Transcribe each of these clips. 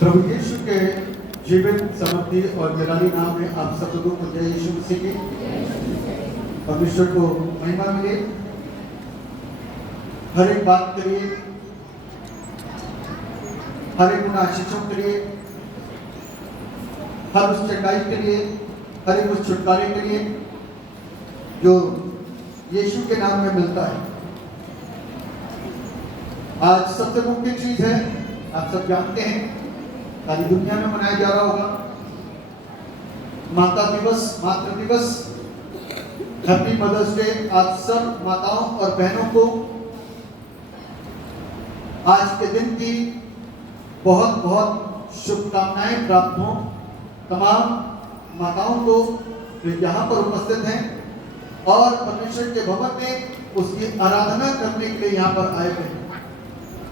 प्रभु यीशु के जीवित समर्थी और जलाली नाम में आप सब लोगों को जय यीशु मसीह की परमेश्वर को महिमा मिले। हर एक बात के लिए, हर एक उन आशीषों के लिए, हर उस चंगाई के लिए, हर एक उस छुटकारे के लिए जो यीशु के नाम में मिलता है। आज सबसे मुख्य चीज है, आप सब जानते हैं, सारी दुनिया में मनाया जा रहा होगा माता दिवस, मातृ दिवस। Happy mother's day. आप सब माताओं और बहनों को आज के दिन की बहुत बहुत शुभकामनाएं प्राप्त हों। तमाम माताओं को जो यहाँ पर उपस्थित हैं और परमेश्वर के भवन में उसकी आराधना करने के लिए यहाँ पर आए हुए हैं।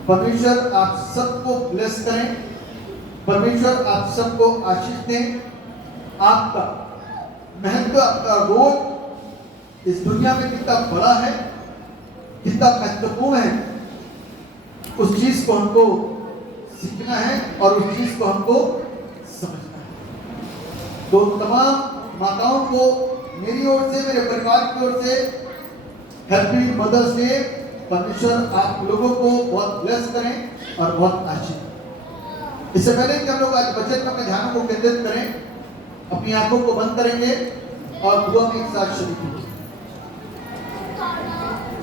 परमेश्वर आप सबको ब्लेस करें, परमेश्वर आप सबको आशीष दें। आपका महत्व, आपका रोल इस दुनिया में कितना बड़ा है, कितना महत्वपूर्ण है, उस चीज को हमको सीखना है और उस चीज को हमको समझना है। तो तमाम माताओं को मेरी ओर से, मेरे परिवार की ओर से हैप्पी मदर्स डे। परमेश्वर आप लोगों को बहुत ब्लेस करें और बहुत आशीष दें। इससे पहले कि हम लोग आज वचन में अपने ध्यान को केंद्रित करें, अपनी आंखों को बंद करेंगे और दुआ में एक साथ शरीक होंगे।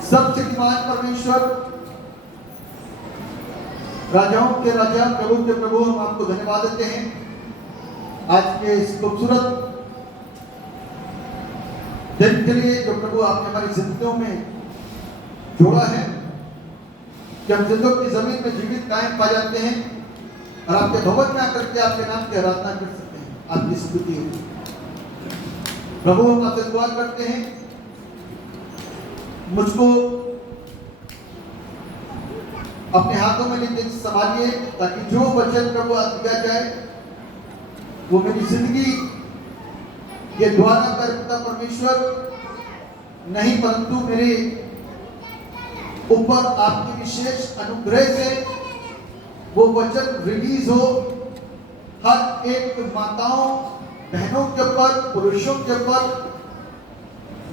सर्वशक्तिमान परमेश्वर, राजाओं के राजा, प्रभु के प्रभु, हम आपको धन्यवाद देते हैं आज के इस खूबसूरत दिन के लिए जो प्रभु आपने हमारी जिंदगियों में जोड़ा है कि हम जिंदगी की जमीन में जीवित कायम पा जाते हैं और आपके भवन में आकर के आपके नाम की आराधना कर सकते हैं। आपकी स्तुति हो प्रभु। हम आपसे दुआ करते हैं, मुझको अपने हाथों में लेकर संभालिए ताकि जो वचन प्रभु आज दिया जाए वो मेरी जिंदगी ये द्वारा करता परमेश्वर नहीं, परंतु मेरे ऊपर आपके विशेष अनुग्रह से वो वचन रिलीज हो हर एक माताओं बहनों के ऊपर, पुरुषों के ऊपर,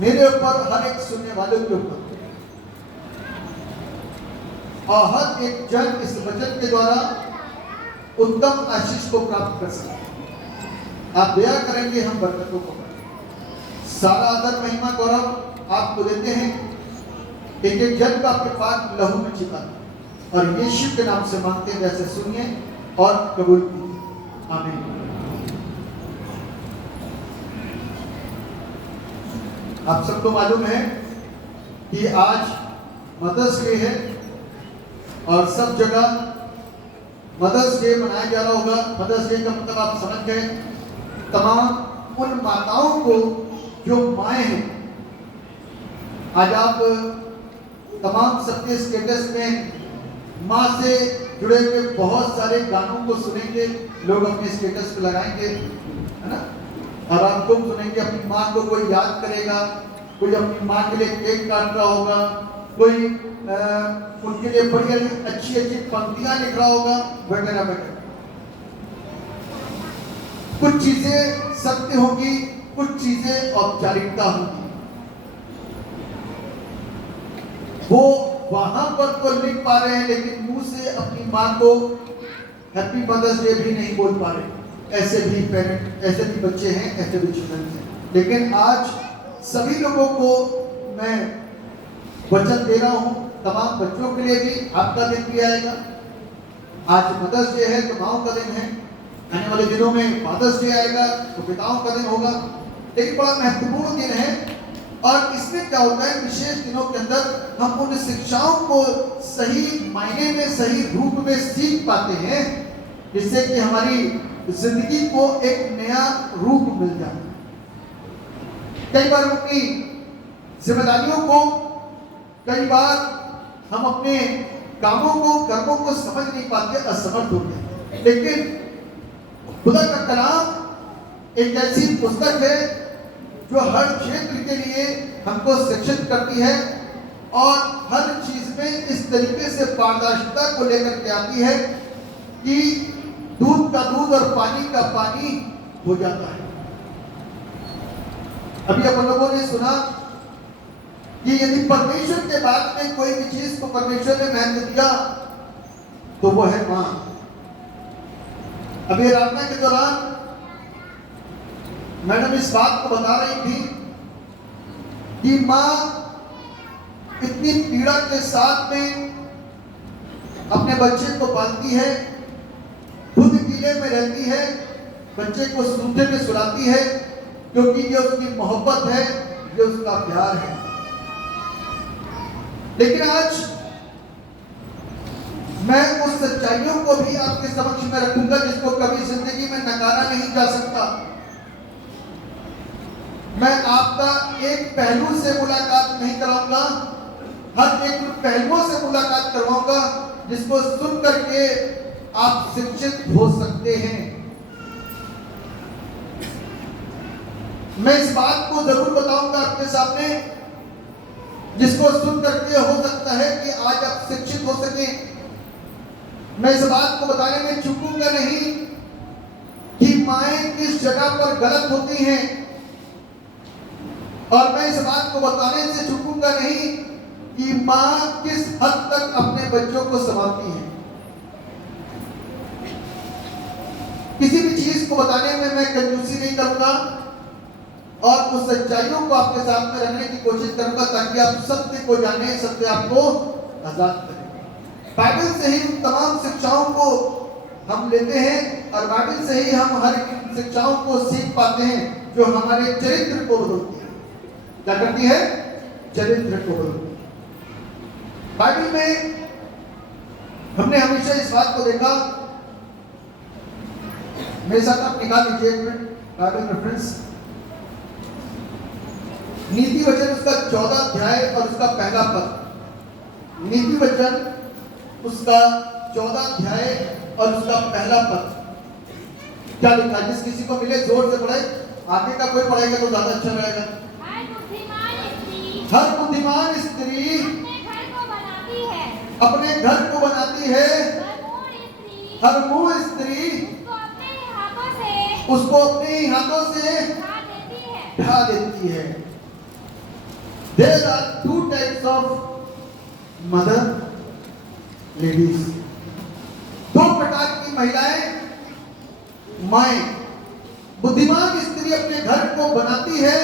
मेरे ऊपर, हर एक सुनने वालों के ऊपर, और हर एक जन इस वचन के द्वारा उत्तम आशीष को प्राप्त कर सके। आप दया करेंगे, हम बरकतों को सारा आदर महिमा गौरव आपको देते हैं। एक एक जन का आपके पास लहू में छिपा और यीशु के नाम से मांगते हैं, जैसे सुनिए और कबूल कीजिए। आमीन। आप सबको मालूम है कि आज मदर्स डे है और सब जगह मदर्स डे मनाया जा रहा होगा। मदर्स डे का मतलब आप समझ गए, तमाम उन माताओं को जो माएँ हैं। आज आप तमाम सबके स्टेटस में माँ से जुड़े हुए बहुत सारे गानों को सुनेंगे, लोग अपने स्टेटस पे लगाएंगे, है ना। और आप खूब सुनेंगे, अपनी माँ को कोई याद करेगा, कोई अपनी माँ के लिए केक काट रहा होगा, कोई उनके लिए बड़ी अच्छी अच्छी पंक्तियां लिख रहा होगा, वगैरह वगैरह। कुछ चीजें सत्य होगी, कुछ चीजें औपचारिकता होगी। वो वहां पर तो लिख पा रहे हैं लेकिन मुंह से अपनी माँ को हैप्पी मदर्स डे भी नहीं बोल पा रहे। ऐसे भी पेरेंट, ऐसे भी बच्चे हैं, ऐसे भी चिल्ड्रन हैं। लेकिन आज सभी लोगों को मैं वचन दे रहा हूं, तमाम बच्चों के लिए भी आपका दिन भी आएगा। आज मदर्स डे है तो माओ का दिन है, आने वाले दिनों में फादर्स डे आएगा तो पिताओं का दिन होगा। लेकिन बड़ा महत्वपूर्ण दिन है और इसमें क्या होता है, विशेष दिनों के अंदर हम उन शिक्षाओं को सही मायने में, सही रूप में सीख पाते हैं, जिससे कि हमारी जिंदगी को एक नया रूप मिल जाता है। कई बार अपनी जिम्मेदारियों को, कई बार हम अपने कामों को, कर्मों को समझ नहीं पाते, असमर्थ होते हैं। लेकिन खुदा का कलाम एक ऐसी पुस्तक है जो हर क्षेत्र के लिए हमको शिक्षित करती है और हर चीज में इस तरीके से पारदर्शिता को लेकर के आती है कि दूध का दूध और पानी का पानी हो जाता है। अभी अपन लोगों ने सुना कि यदि परमेश्वर के बाद में कोई भी चीज को परमेश्वर ने महत्व दिया तो वो है मां। अभी आराधना के दौरान मैडम इस बात को बता रही थी कि मां इतनी पीड़ा के साथ में अपने बच्चे को पालती है, खुद कीले में रहती है, बच्चे को सूते में सुलाती है, क्योंकि ये उसकी मोहब्बत है, ये उसका प्यार है। लेकिन आज मैं उस सच्चाइयों को भी आपके समक्ष में रखूंगा जिसको कभी जिंदगी में नकारा नहीं जा सकता। मैं आपका एक पहलू से मुलाकात नहीं कराऊंगा, हर एक पहलुओं से मुलाकात करवाऊंगा जिसको सुन करके आप शिक्षित हो सकते हैं। मैं इस बात को जरूर बताऊंगा आपके सामने जिसको सुन करके हो सकता है कि आज आप शिक्षित हो सके। मैं इस बात को बताने में चूकूंगा नहीं कि माएं किस जगह पर गलत होती हैं, और मैं इस बात को बताने से चूकूंगा नहीं कि मां किस हद तक अपने बच्चों को संभालती है। किसी भी चीज को बताने में मैं कंजूसी नहीं करूंगा और उस सच्चाइयों को आपके साथ में रखने की कोशिश करूंगा ताकि आप सत्य को जाने, सत्य आपको आजाद करें। बाइबल से ही उन तमाम शिक्षाओं को हम लेते हैं और बाइबल से ही हम हर शिक्षाओं को सीख पाते हैं जो हमारे चरित्र को बदलती है। क्या करती है? चरित्र को बदलती है। बाइबल में हमने हमेशा इस बात को देखा, मेरे साथ आप निकाल लीजिए एक मिनट बाइबल रेफरेंस, नीति वचन उसका 14 अध्याय और उसका पहला पद। नीति वचन उसका 14 अध्याय और उसका पहला पद क्या लिखा है? जिस किसी को मिले जोर से पढ़े, आगे का कोई पढ़ेगा तो ज्यादा अच्छा रहेगा। हर बुद्धिमान स्त्री अपने घर को बनाती है, हर मूढ़ स्त्री उसको अपने ही हाथों से ढा देती है। There are two types of mother ladies. दो प्रकार की महिलाएं, माएं। बुद्धिमान स्त्री अपने घर को बनाती है,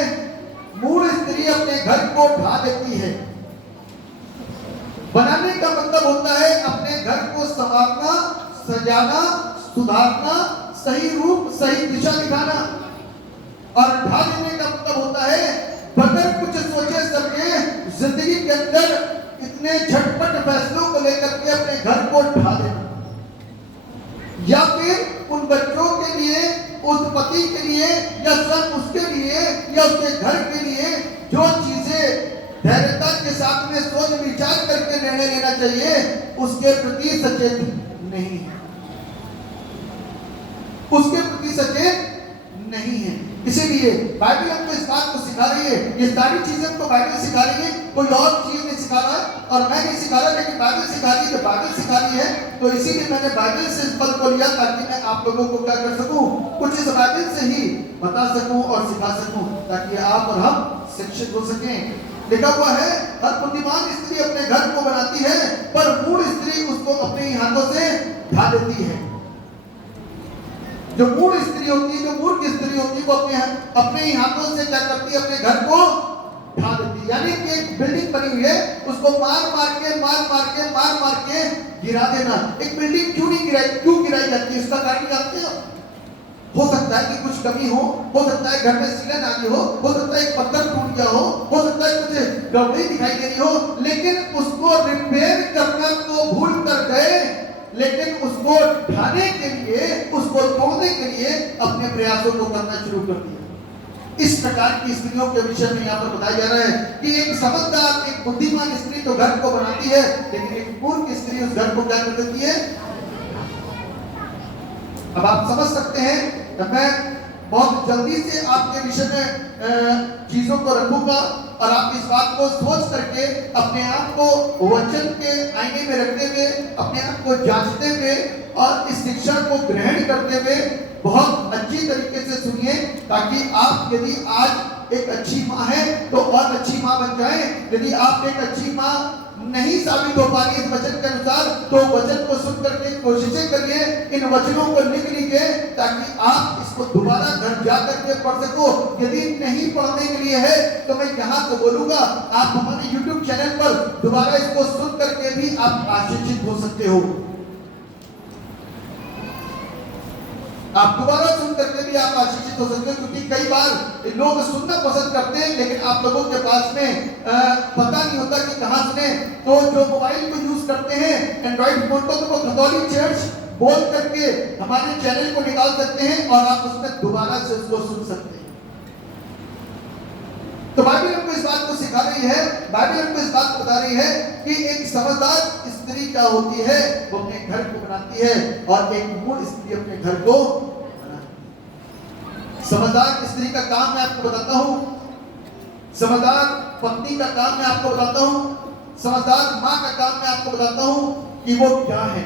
मूढ़ स्त्री अपने घर को ढा देती है। बनाने का मतलब होता है अपने घर को संवारना, सजाना, सुधारना, सही रूप, सही दिशा दिखाना। और ढा देने का मतलब होता है बगैर कुछ सोचे समझे जिंदगी के अंदर इतने झटपट फैसलों को लेकर के अपने घर को ढा देना, या फिर उन बच्चों के लिए, उस पति के लिए, या स्वयं उसके लिए, या उसके घर के लिए जो चीजें धैर्यता के साथ में सोच विचार करके निर्णय लेना चाहिए उसके प्रति सचेत नहीं है, उसके प्रति सचेत नहीं है। इसीलिए बाइबल हमको इस बात को सिखा रही है, ये सारी चीजें हमको बाइबल सिखा रही है, कोई और चीज नहीं सिखा रहा और मैं नहीं सिखा रहा, लेकिन बाइबल सिखा रही है। तो बाइबल सिखा रही है तो इसीलिए मैंने बाइबल से इस पद को लिया ताकि मैं आप लोगों को क्या कर सकूं, कुछ इस बाइबल से ही बता सकूं और सिखा सकूं ताकि आप और हम शिक्षित हो सकें। लिखा हुआ है हर बुद्धिमान स्त्री अपने घर को बनाती है पर मूढ़ स्त्री उसको अपने ही हाथों से ढा देती है। जो मूढ़ स्त्री होती है, जो मूर्ख स्त्री होती है, वो अपने ही हाथों से क्या करती है? अपने घर को ढा देती है। यानी कि एक बिल्डिंग बनी हुई है, उसको मार मार के गिरा देना। एक बिल्डिंग क्यों गिराई जाती है? इसका कारण जानते हो? हो सकता है कि कुछ कमी हो सकता है घर में सीलन आ गई हो सकता है एक पत्थर टूट गया हो सकता है कुछ गड़बड़ी दिखाई दे रही हो, लेकिन उसको रिपेयर करना तो भूल कर गए, लेकिन उसको ढाने के लिए, उसको तोड़ने के लिए अपने प्रयासों को करना शुरू कर दिया। इस प्रकार की स्त्रियों के विषय में यहाँ पर बताया जा रहा है कि एक समझदार, एक बुद्धिमान स्त्री तो घर को बनाती है, लेकिन एक मूर्ख स्त्री उस घर को क्या कर देती है? अब आप समझ सकते हैं, मैं बहुत जल्दी से आपके विषय में चीजों को रखूंगा और आप इस बात को सोच करके अपने आप को वचन के आईने में रखते हुए, अपने आप को जांचते हुए और इस शिक्षा को ग्रहण करते हुए बहुत अच्छी तरीके से सुनिए, ताकि आप यदि आज एक अच्छी माँ है तो और अच्छी माँ बन जाए। यदि आप एक अच्छी माँ नहीं साबित हो पा रही इस वचन के अनुसार, तो वचन को सुन करके कोशिशें करिए, इन वचनों को लिख लीजिए, ताकि आप इसको दोबारा घर जा करके पढ़ सको। यदि नहीं पढ़ने के लिए है तो मैं यहाँ तो बोलूंगा, आप हमारे YouTube चैनल पर दोबारा इसको सुन करके भी आप आशीषित हो सकते हो। आप दोबारा सुन करके भी आप आशीषित हो सकते हो, क्योंकि कई बार लोग सुनना पसंद करते हैं, लेकिन आप लोगों के पास में पता नहीं होता कि कहाँ सुने। तो जो मोबाइल को यूज करते हैं एंड्रॉइड फोन को, तो वो खतौली चर्च बोल करके हमारे चैनल को निकाल सकते हैं और आप उसमें दोबारा से उसको सुन सकते हैं। तो बाइबल हमको इस बात को सिखा रही है, बाइबल हमको इस बात को बता रही है कि एक समझदार स्त्री क्या होती है, वो अपने घर को बनाती है, और एक मूढ़ स्त्री अपने घर को बनाती है। समझदार स्त्री का काम मैं आपको बताता हूं, समझदार पत्नी का काम मैं आपको बताता हूं, समझदार मां का काम मैं आपको बताता हूं कि वो क्या है।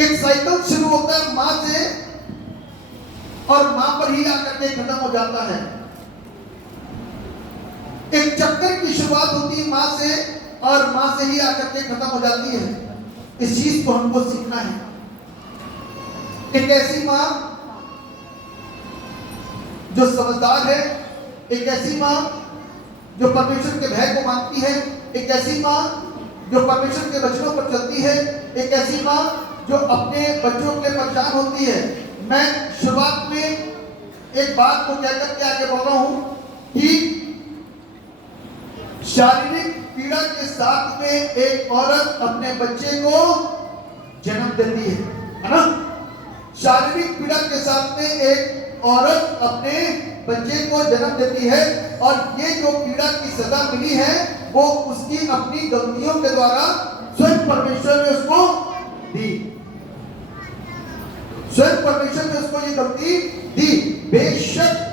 एक साइकिल शुरू होता है मां से और मां पर ही आकर के खत्म हो जाता है। एक चक्कर की शुरुआत होती है मां से और मां से ही आकर के खत्म हो जाती है। इस चीज को हमको सीखना है। एक ऐसी मां जो समझदार है, एक ऐसी मां जो परमेश्वर के भय को मानती है, एक ऐसी मां जो परमेश्वर के वचनों पर चलती है, एक ऐसी मां जो अपने बच्चों के परेशान होती है। मैं शुरुआत में एक बात को कहकर के आगे बढ़ रहा हूं कि शारीरिक पीड़ा के साथ में एक औरत अपने बच्चे को जन्म देती है ना। शारीरिक पीड़ा के साथ में एक औरत अपने बच्चे को जन्म देती है, और ये जो पीड़ा की सजा मिली है वो उसकी अपनी गलतियों के द्वारा स्वयं परमेश्वर ने उसको दी। स्वयं परमेश्वर ने उसको ये गलती दी। बेशक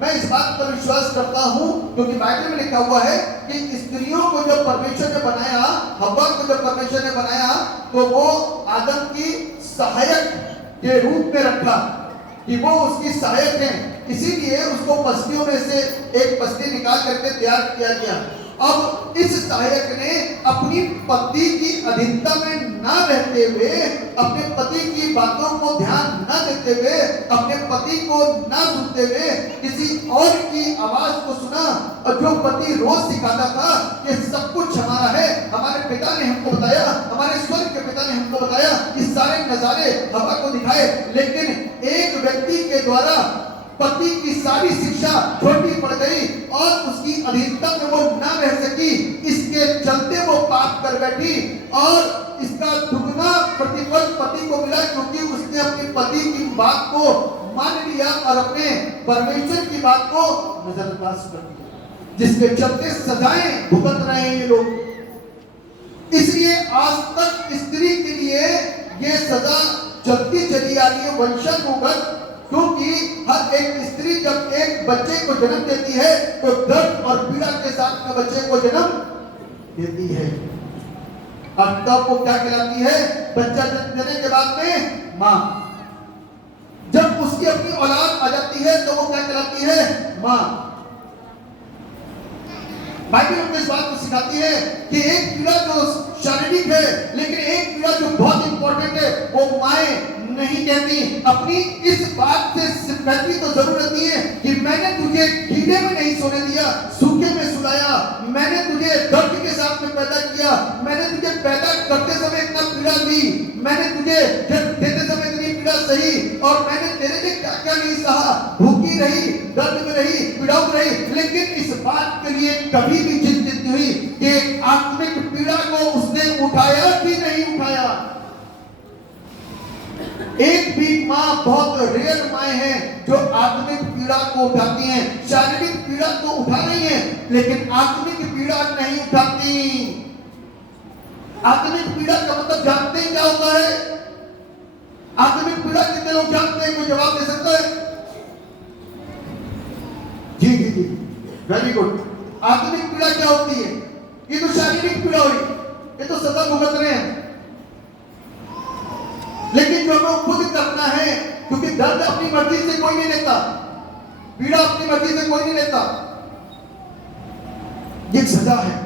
मैं इस बात पर विश्वास करता हूं, क्योंकि बाइबल में लिखा हुआ है कि स्त्रियों को जब परमेश्वर ने बनाया, हव्वा को जब परमेश्वर ने बनाया, तो वो आदम की सहायक के रूप में रखा कि वो उसकी सहायक है। इसीलिए उसको पसलियों में से एक पसली निकाल करके तैयार किया गया। अब इस सहायक ने अपनी पति की अधीनता में न रहते हुए, अपने पति की बातों को ध्यान न देते हुए, अपने पति को न सुनते हुए किसी और की आवाज को सुना, और जो पति रोज सिखाता था कि सब कुछ हमारा है, हमारे पिता ने हमको बताया, हमारे स्वर्ग के पिता ने हमको बताया, इस सारे नजारे हवा को दिखाए, लेकिन एक व्यक्ति के द्वारा पति की सारी शिक्षा छोटी पड़ गई और उसकी अधीनता में वो न रह सकी। इसके चलते वो पाप कर बैठी, और इसका दुगना प्रतिफल पति को मिला, क्योंकि उसने अपने पति की बात को मान लिया और अपने परमेश्वर की बात को नजरअंदाज कर दिया, जिसके चलते सजाएं भुगत रहे हैं ये लोग। इसलिए आज तक स्त्री के लिए ये सजा चलती चली आ रही है, वंशानुगत। क्योंकि हर एक स्त्री जब एक बच्चे को जन्म देती है तो दर्द और पीड़ा के साथ में बच्चे को जन्म देती है, और तब वो क्या कहलाती है? बच्चा जन्म देने के बाद में मां। जब उसकी अपनी औलाद आ जाती है तो वो क्या कहलाती है? मां। बाइबल हमको इस बात को सिखाती है कि एक पीड़ा जो शारीरिक है, लेकिन एक पीड़ा जो बहुत इंपॉर्टेंट है वो माएं नहीं कहती। अपनी इस बात से सिमटती तो जरूर रहती है कि मैंने तुझे कीड़े में नहीं सोने दिया, सूखे में सुलाया, मैंने तुझे दर्द के साथ में पैदा किया, मैंने तुझे पैदा करते समय इतना पीड़ा दी, मैंने तुझे देते समय इतनी पीड़ा सही, और मैंने तेरे लिए क्या क्या नहीं सहा, भूखी रही, दर्द में रही, पीड़ा में रही, लेकिन इस बात के लिए कभी भी चिंतित नहीं हुई कि आत्मिक पीड़ा को उसने उठाया कि नहीं उठाया। एक भी मां, बहुत रेयर माएं हैं जो आत्मिक पीड़ा को उठाती हैं। शारीरिक पीड़ा तो उठा रही हैं, लेकिन आत्मिक पीड़ा नहीं उठाती। आत्मिक पीड़ा का मतलब जानते हैं क्या होता है? आत्मिक पीड़ा कितने लोग जानते हैं? कोई जवाब दे सकता है? जी जी जी, वेरी गुड। आत्मिक पीड़ा क्या होती है? ये तो शारीरिक पीड़ा हुई, ये तो सदा भुगत रहे हैं। लेकिन जो हमें खुद करना है, क्योंकि दर्द अपनी मर्जी से कोई नहीं लेता, पीड़ा अपनी मर्जी से कोई नहीं लेता। ये सजा है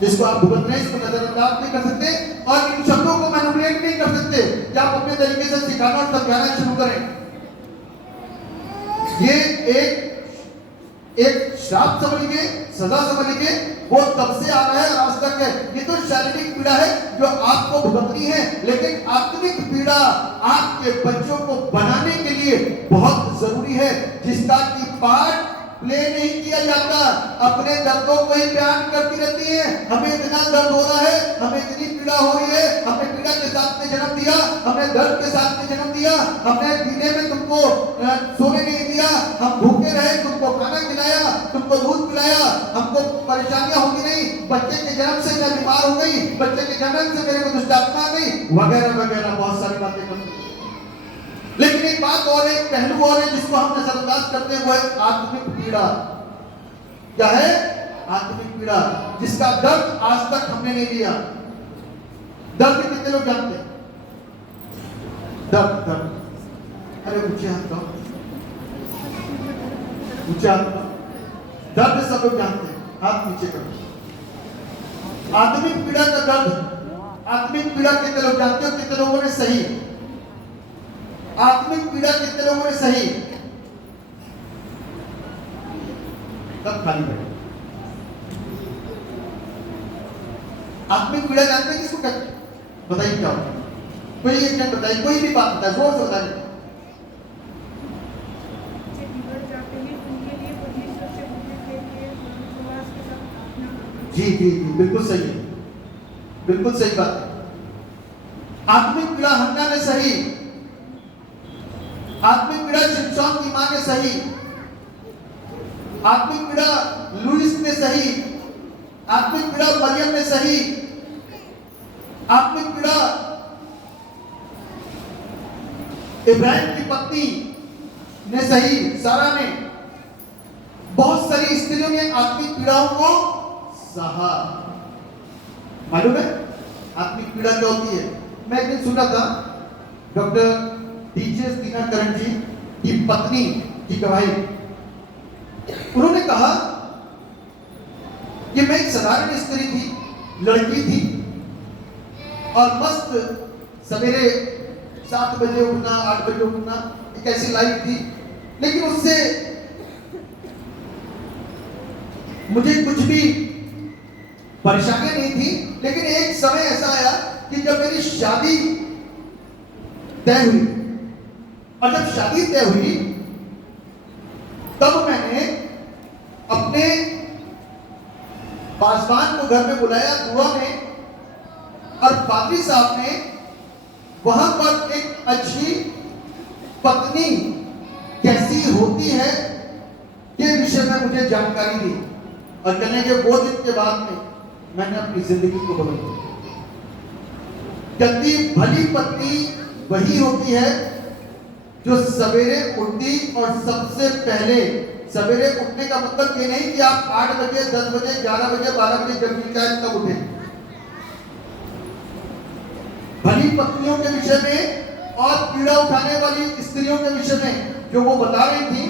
जिसको आप भुगत रहे हैं, इसको नजरअंदाज नहीं कर सकते और इन शब्दों को मैनिपुलेट नहीं कर सकते कि आप अपने तरीके से सिखाना और समझाना शुरू करें। ये एक श्राप समझ के, सजा समझ के वो तब से आ रहा है और आज तक है। ये तो शारीरिक पीड़ा है जो आपको भुगतनी है, लेकिन आत्मिक पीड़ा आपके बच्चों को बनाने के लिए बहुत जरूरी है, जिसका की पार्ट प्ले नहीं किया जाता। अपने दर्दों को ही बयान करती रहती है, हमें इतना दर्द हो रहा है, हमें इतनी पीड़ा हो रही है, हमने पीड़ा के साथ में जन्म दिया, हमने दर्द के साथ में जन्म दिया, हमने पीने में तुमको सोने नहीं दिया, हम भूखे रहे, तुमको खाना खिलाया, तुमको दूध पिलाया, हमको परेशानियां होती नहीं, बच्चे के जन्म से मैं बीमार हो गई, बच्चे के जन्म से मेरे को दुष्ट आत्मा गई, वगैरह वगैरह बहुत सारी बातें करती है। लेकिन एक बात और है, पहलू और है जिसको हम नजरअंदाज करते हैं, वो है आत्मिक पीड़ा। क्या है? आत्मिक पीड़ा, जिसका दर्द आज तक हमने नहीं लिया। दर्द कितने लोग जानते हैं? दर्द अरे ऊंचे हाथ करो, ऊंचे हाथ करो। दर्द सब लोग जानते हैं, हाथ नीचे करो। आत्मिक पीड़ा का दर्द, आत्मिक पीड़ा कितने लोग जानते हो? कितने लोगों ने सही? आत्मिक पीड़ा कितने लोगों ने सही? तब खाली बैठे। आत्मिक पीड़ा जानते हैं किसको कहते हैं? बताइए क्या होता है? कोई एक जन बताइए, कोई भी बात बताए, जोर से बताइए। जी जी जी, बिल्कुल सही है, बिल्कुल सही बात है। आत्मिक पीड़ा हन्ना ने सही, आत्मिक पीड़ा शिमशोन की मां ने सही, आत्मिक पीड़ा लुइस ने सही, आत्मिक पीड़ा मरियम ने सही, आत्मिक पीड़ा इब्राहिम की पत्नी ने सही, सारा ने, बहुत सारी स्त्रियों ने आत्मिक पीड़ाओं को सहा। मालूम है आत्मिक पीड़ा क्या होती है? मैं एक दिन सुना था डॉक्टर टीचर्स दिनाकरण जी की पत्नी की गवाही। उन्होंने कहा कि मैं एक साधारण स्त्री थी, लड़की थी, और मस्त सवेरे 7 बजे उठना, 8 बजे उठना, एक ऐसी लाइफ थी। लेकिन उससे मुझे कुछ भी परेशानियां नहीं थी। लेकिन एक समय ऐसा आया कि जब मेरी शादी तय हुई, और जब शादी तय हुई तब मैंने अपने पासवान को घर में बुलाया दुआ में, और पादरी साहब ने वहां पर एक अच्छी पत्नी कैसी होती है के विषय में मुझे जानकारी दी। और कहने के वो दिन के बाद में मैंने अपनी जिंदगी को बदल दिया। कहती भली पत्नी वही होती है जो सवेरे उठती, और सबसे पहले सवेरे उठने का मतलब ये नहीं कि आप 8 बजे, 10 बजे, 11 बजे, 12 बजे जब भी चाहे तब उठे। भली पत्नियों के विषय में और पीड़ा उठाने वाली स्त्रियों के विषय में जो वो बता रही थी,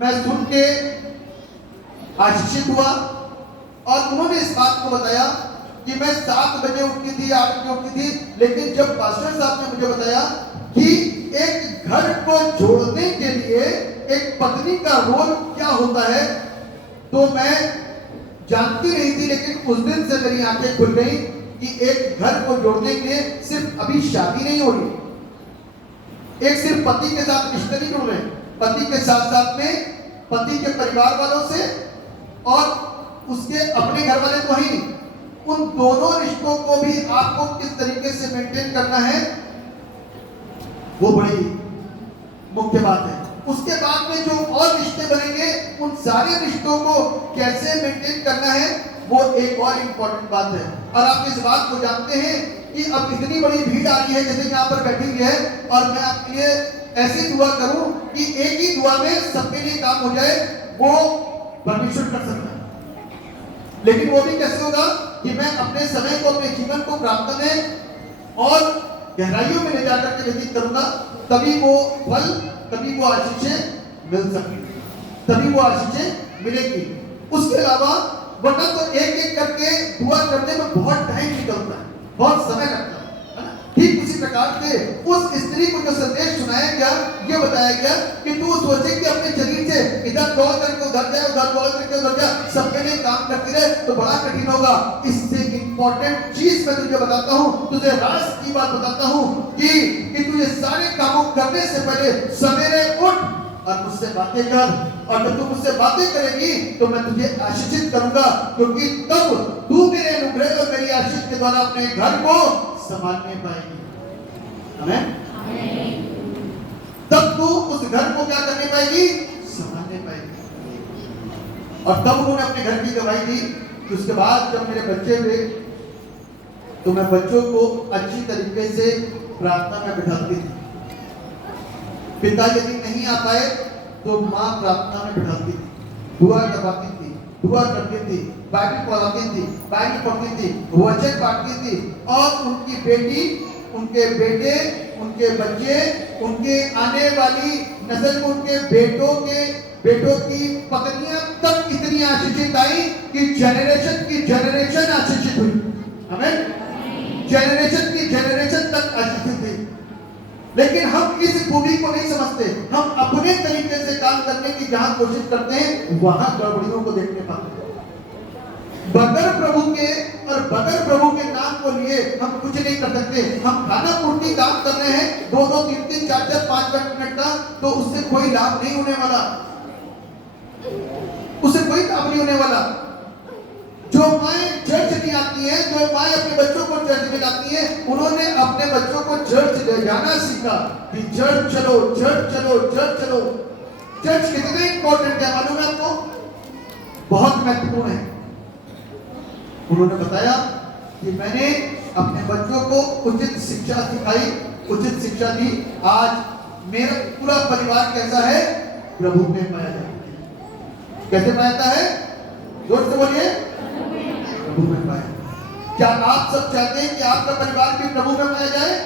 मैं सुन के आश्चर्य हुआ। और उन्होंने इस बात को बताया कि मैं 7 बजे उठती थी, 8 बजे उठती थी, लेकिन जब पास्टर साहब ने मुझे बताया कि एक घर को जोड़ने के लिए एक पत्नी का रोल क्या होता है, तो मैं जानती नहीं थी। लेकिन उस दिन से मेरी आंखें खुल गई कि एक घर को जोड़ने के लिए सिर्फ अभी शादी नहीं हो रही, एक सिर्फ पति के साथ रिश्ते नहीं जुड़ रहे, पति के साथ साथ में पति के परिवार वालों से और उसके अपने घर वाले तो ही, उन दोनों रिश्तों को भी आपको किस तरीके से मेंटेन करना है, वो बड़ी मुख्य बात है। उसके बाद में जो और रिश्ते बनेंगे, उन सारे रिश्तों को कैसे मेंटेन करना है, वो एक और इम्पोर्टेंट बात है। और आप इस बात को जानते हैं कि अब इतनी बड़ी भीड़ आ रही है, जैसे यहाँ पर बैठी हुई है, और मैं आपके लिए ऐसी दुआ करूं कि एक ही दुआ में सबके लिए काम हो जाए, वो परमेश्वर कर सकता है। लेकिन वो भी कैसे होगा कि मैं अपने समय को, अपने जीवन को प्रार्थना में और गहराइयों में ले जाकर के व्यतीत करूंगा, तभी वो फल, तभी वो आशीषें मिल सकेंगी, तभी वो आशीषें मिलेगी। उसके अलावा वरना तो एक एक करके दुआ करने में बहुत टाइम निकलता है, बहुत समय लगता है ना। ठीक उसी प्रकार से उस स्त्री को जो संदेश सुनाया गया, ये बताया गया कि तू सोचे कि अपने शरीर से इधर दौड़ करके उधर जाए, उधर दौड़ करके उधर जाए, सबके लिए काम करती रहे तो बड़ा कठिन होगा। इससे इंपॉर्टेंट चीज मैं तुझे बताता हूँ, तुझे राज की बात बताता हूँ कि तू ये सारे कामों करने से पहले सवेरे उठ और मुझसे बातें कर, और जब तू मुझसे बातें करेगी तो मैं तुझे आशीषित करूंगा, क्योंकि तब तू मेरे अनुग्रह और मेरी आशीष के द्वारा अपने घर को संभालने पाएगी। आमीन। तब तू उस घर को क्या करने पाएगी? संभालने पाएगी। और तब उन्होंने अपने घर की गवाही दी कि उसके बाद जब मेरे बच्चे हुए तो मैं बच्चों को अच्छी तरीके से प्रार्थना में बिठाती थी। पिता यदि नहीं आ पाए तो माँ प्रार्थना में बिठाती थी, दुआ करवाती थी, दुआ करती थी, बाइबल पढ़ाती थी, बाइबल पढ़ती थी, वचन बांटती थी, और उनकी बेटी, उनके बेटे, उनके बच्चे, उनके आने वाली नस्ल में उनके बेटों की पत्नियां तक इतनी आशीषित आई कि जनरेशन की जनरेशन आशीषित हुई। आमीन। जनरेशन की जनरेशन तक आशीषित हुई। लेकिन हम इस खूबी को नहीं समझते, हम अपने तरीके से काम करने की जहां कोशिश करते हैं वहां गड़बड़ियों को देखने पाते हैं। बगैर प्रभु के और बगैर प्रभु के नाम को लिए हम कुछ नहीं कर सकते। हम खाना पूर्ति काम कर रहे हैं 2-2, 3-3, 4-4, 5-5 मिनट का, तो उससे कोई लाभ नहीं होने वाला, उससे कोई लाभ नहीं होने वाला। जो माएं चर्च नहीं आती हैं, जो माएं अपने बच्चों को चर्च में लाती हैं, उन्होंने अपने बच्चों को चर्च ले जाना सीखा कि चर्च चलो, चर्च चलो, चर्च चलो। चर्च कितना इंपॉर्टेंट है मालूम है आपको? बहुत महत्वपूर्ण है। उन्होंने बताया कि मैंने अपने बच्चों को उचित शिक्षा सिखाई, उचित शिक्षा दी। आज मेरा पूरा परिवार कैसा है? प्रभु में पाया जाता है। कैसे पाया जाता है? जोर से बोलिए, प्रभु में पाया। क्या आप सब चाहते हैं कि आपका परिवार भी प्रभु में पाया जाए?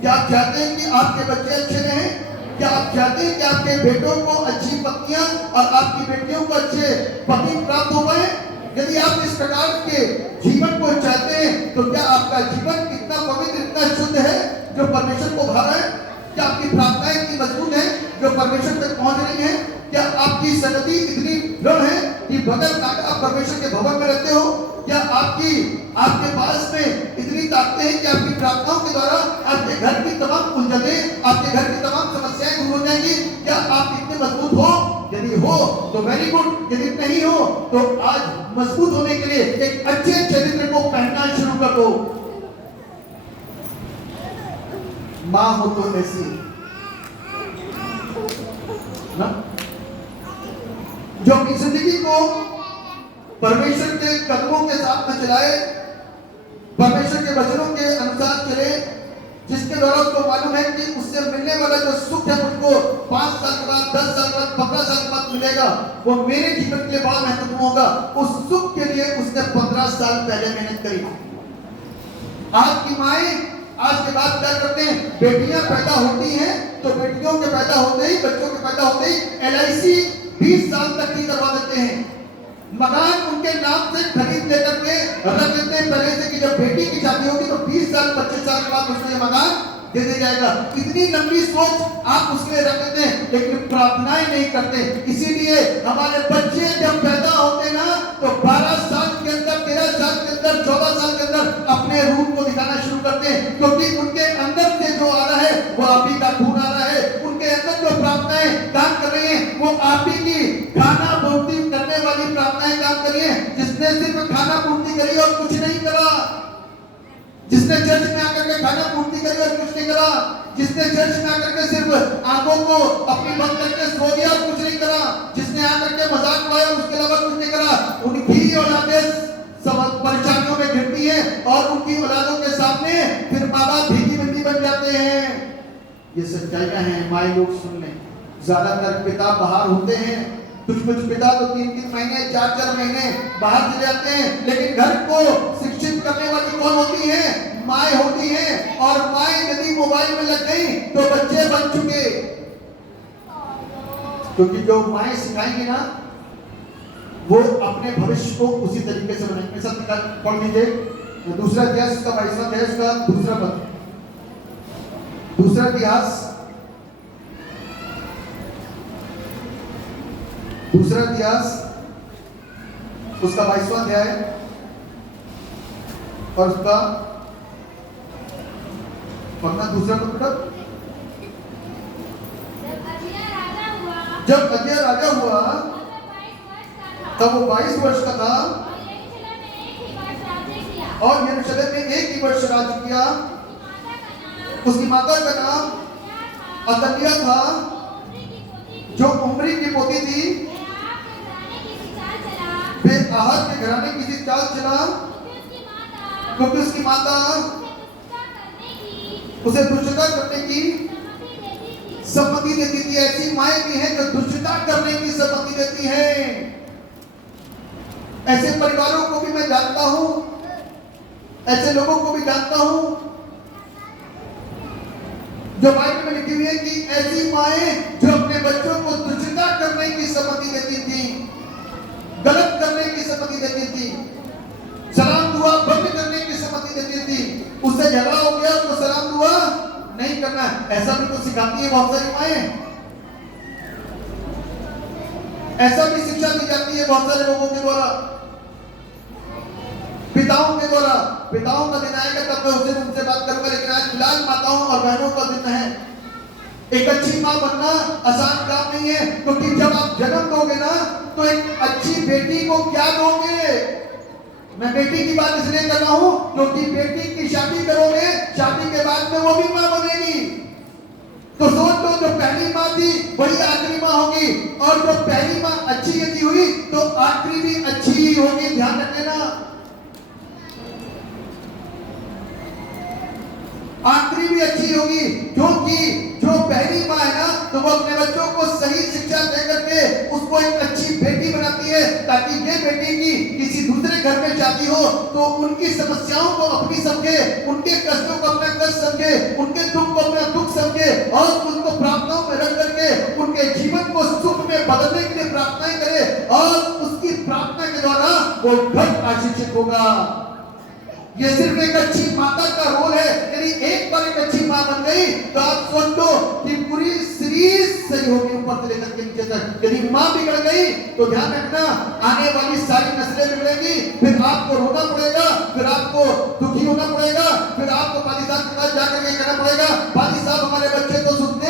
क्या आप चाहते हैं कि आपके बच्चे अच्छे रहें? क्या आप चाहते हैं कि आपके बेटों को अच्छी पत्नियां और आपकी बेटियों को अच्छे पति प्राप्त हो पाए? यदि आप इस प्रकार के जीवन को चाहते हैं तो क्या आपका जीवन इतना पवित्र, इतना शुद्ध है जो परमेश्वर को भा रहा है? क्या आपकी प्रार्थनाएं इतनी मजबूत है जो परमेश्वर तक पहुंच रही है? क्या आपकी संगति इतनी दृढ़ है कि बगैर ताकत आप परमेश्वर के भवन में रहते हो? क्या आपके पास में इतनी ताकतें हैं कि आपकी प्रार्थनाओं के द्वारा आपके घर की तमाम उलझनें, आपके घर की तमाम समस्याएं दूर हो जाएंगी? क्या आप इतने मजबूत हो? यदि हो तो वेरी गुड, यदि नहीं हो तो आज मजबूत होने के लिए एक अच्छे चरित्र को पहनना शुरू कर दो। मां हो तो ऐसी ना, जो अपनी जिंदगी को परमेश्वर के कदमों के साथ में चलाए, परमेश्वर के वचनों के अनुसार चले, जिसके द्वारा उसको मालूम है कि उससे मिलने वाला जो सुख है मुझको 5 साल के बाद, 10 साल के बाद, 15 साल के बाद मिलेगा, वो मेरे जीवन के लिए बड़ा महत्वपूर्ण होगा। उस सुख के लिए उसने 15 साल पहले मेहनत करी। आज की माएं आज के बाद क्या करते हैं? बेटियां पैदा होती हैं तो बेटियों के पैदा होते ही, बच्चों के पैदा होते ही LIC 20 साल तक की करवा देते हैं। मकान उनके नाम से खरीद लेकर के रख देते हैं पहले से कि जब बेटी की शादी होगी तो 20 साल 25 साल के बाद उसको ये मकान दे दिया जाएगा। इतनी लंबी सोच आप उसके लिए रख देते हैं, लेकिन प्रार्थनाएं नहीं करते। इसीलिए हमारे बच्चे जब पैदा होते ना तो 12 साल के अंदर, 13 साल के अंदर, 14 साल के अंदर अपने रूप को दिखाना शुरू करते हैं, क्योंकि उनके अंदर से जो आ रहा है वो आप ही का खून आ रहा है। उनके अंदर जो प्रार्थनाएं काम कर रही हैं वो आप ही की खाना पूर्ति करने वाली प्रार्थनाएं काम कर रही हैं। जिसने सिर्फ खाना पूर्ति करी और कुछ नहीं करा, जिसने चर्च में आकर के खाना पूर्ति करी और कुछ नहीं करा, जिसने चर्च में आकर के सिर्फ आंखों को अपनी बंद करके सो गया और कुछ नहीं करा, जिसने आकर के मजाक उड़ाया और उसके अलावा कुछ नहीं करा, उनकी औलादें परेशानियों में गिरती है और उनकी औलादों के सामने फिर माँ बाप भीगी बिंदी बन जाते हैं। ये सच्चाइयां हैं, माए लोग सुन लें। ज्यादातर पिता बाहर होते हैं कुछ पिता तो 3-3 महीने 4-4 महीने बाहर चले जाते हैं, लेकिन घर को शिक्षित करने वाली कौन होती है? माँ होती है। और माँ यदि मोबाइल में लग गई तो बच्चे बन चुके, क्योंकि जो माँ सिखाएंगी ना वो अपने भविष्य को उसी तरीके से बनाएंगे। सब पढ़ लीजिए दूसरा इतिहास का 22वां अध्याय का दूसरा पद, दूसरा इतिहास उसका 22वां अध्याय और उसका पढ़ना दूसरा पद बेटा। जब अदिय्याह राजा हुआ तब वो 22 वर्ष का था और यरूशलेम में एक ही वर्ष राज्य किया। उसकी माता का नाम अतल्याह था जो उम्री की पोती थी। वे आहत के घराने की सी चाल चला, क्योंकि उसकी माता उसे दुष्टता करने की सम्मति देती थी। ऐसी माएं भी हैं जो दुष्टता करने की सम्मति देती हैं। ऐसे परिवारों को भी मैं जानता हूं, ऐसे लोगों को भी जानता हूं जो बाइबल में लिखी हुई है कि ऐसी माएं जो अपने बच्चों को दुष्टता करने की सम्मति देती थी, गलत करने की सम्मति देती थी, सलाम दुआ बंद करने की सम्मति देती थी। उससे झगड़ा हो गया तो सलाम दुआ नहीं करना, ऐसा भी तो सिखाती है बहुत सारी माएं। ऐसा भी शिक्षा दी जाती है बहुत सारे लोगों के द्वारा, पिताओं के द्वारा। पिताओं का दिन आएगा तब मैं उस दिन उनसे बात करूंगा, लेकिन आज फिलहाल माताओं और बहनों का दिन है। एक अच्छी मां बनना आसान काम नहीं है, क्योंकि जब आप जन्म दोगे ना तो एक अच्छी बेटी को क्या दोगे? मैं बेटी की बात इसलिए कर रहा हूं क्योंकि बेटी की शादी करोगे, शादी के बाद में वो भी मां बनेगी। तो सोच लो जो पहली मां थी वही आखिरी मां होगी, और जो पहली मां अच्छी यदि हुई तो आखिरी भी अच्छी ही होगी। ध्यान रख लेना, आखिरी भी अच्छी होगी, क्योंकि जो पहली मां है ना तो वो अपने बच्चों को सही शिक्षा दे करके उसको एक अच्छी बेटी बनाती है, ताकि ये बेटी की किसी दूसरे घर में शादी हो तो उनकी समस्याओं को अपनी समझे, उनके कष्टों को अपना कष्ट समझे, उनके दुख को अपना दुख समझे और उनको प्रार्थनाओं में रख करके उनके जीवन को सुख में बदलने के लिए प्रार्थनाएं करे, और उसकी प्रार्थना के द्वारा वो घर आशीषित होगा। ये सिर्फ एक अच्छी माता का रोल है। यदि एक बार एक अच्छी मां बन गई तो आप सोच लो कि पूरी सीरीज सही होगी ऊपर से लेकर के नीचे तक। यदि मां बिगड़ गई तो ध्यान रखना आने वाली सारी नस्लें बिगड़ेंगी, फिर आपको रोना पड़ेगा, फिर आपको दुखी होना पड़ेगा, फिर आपको पादी साहब के पास जाकर के कहना पड़ेगा पादी साहब हमारे बच्चे तो सुनते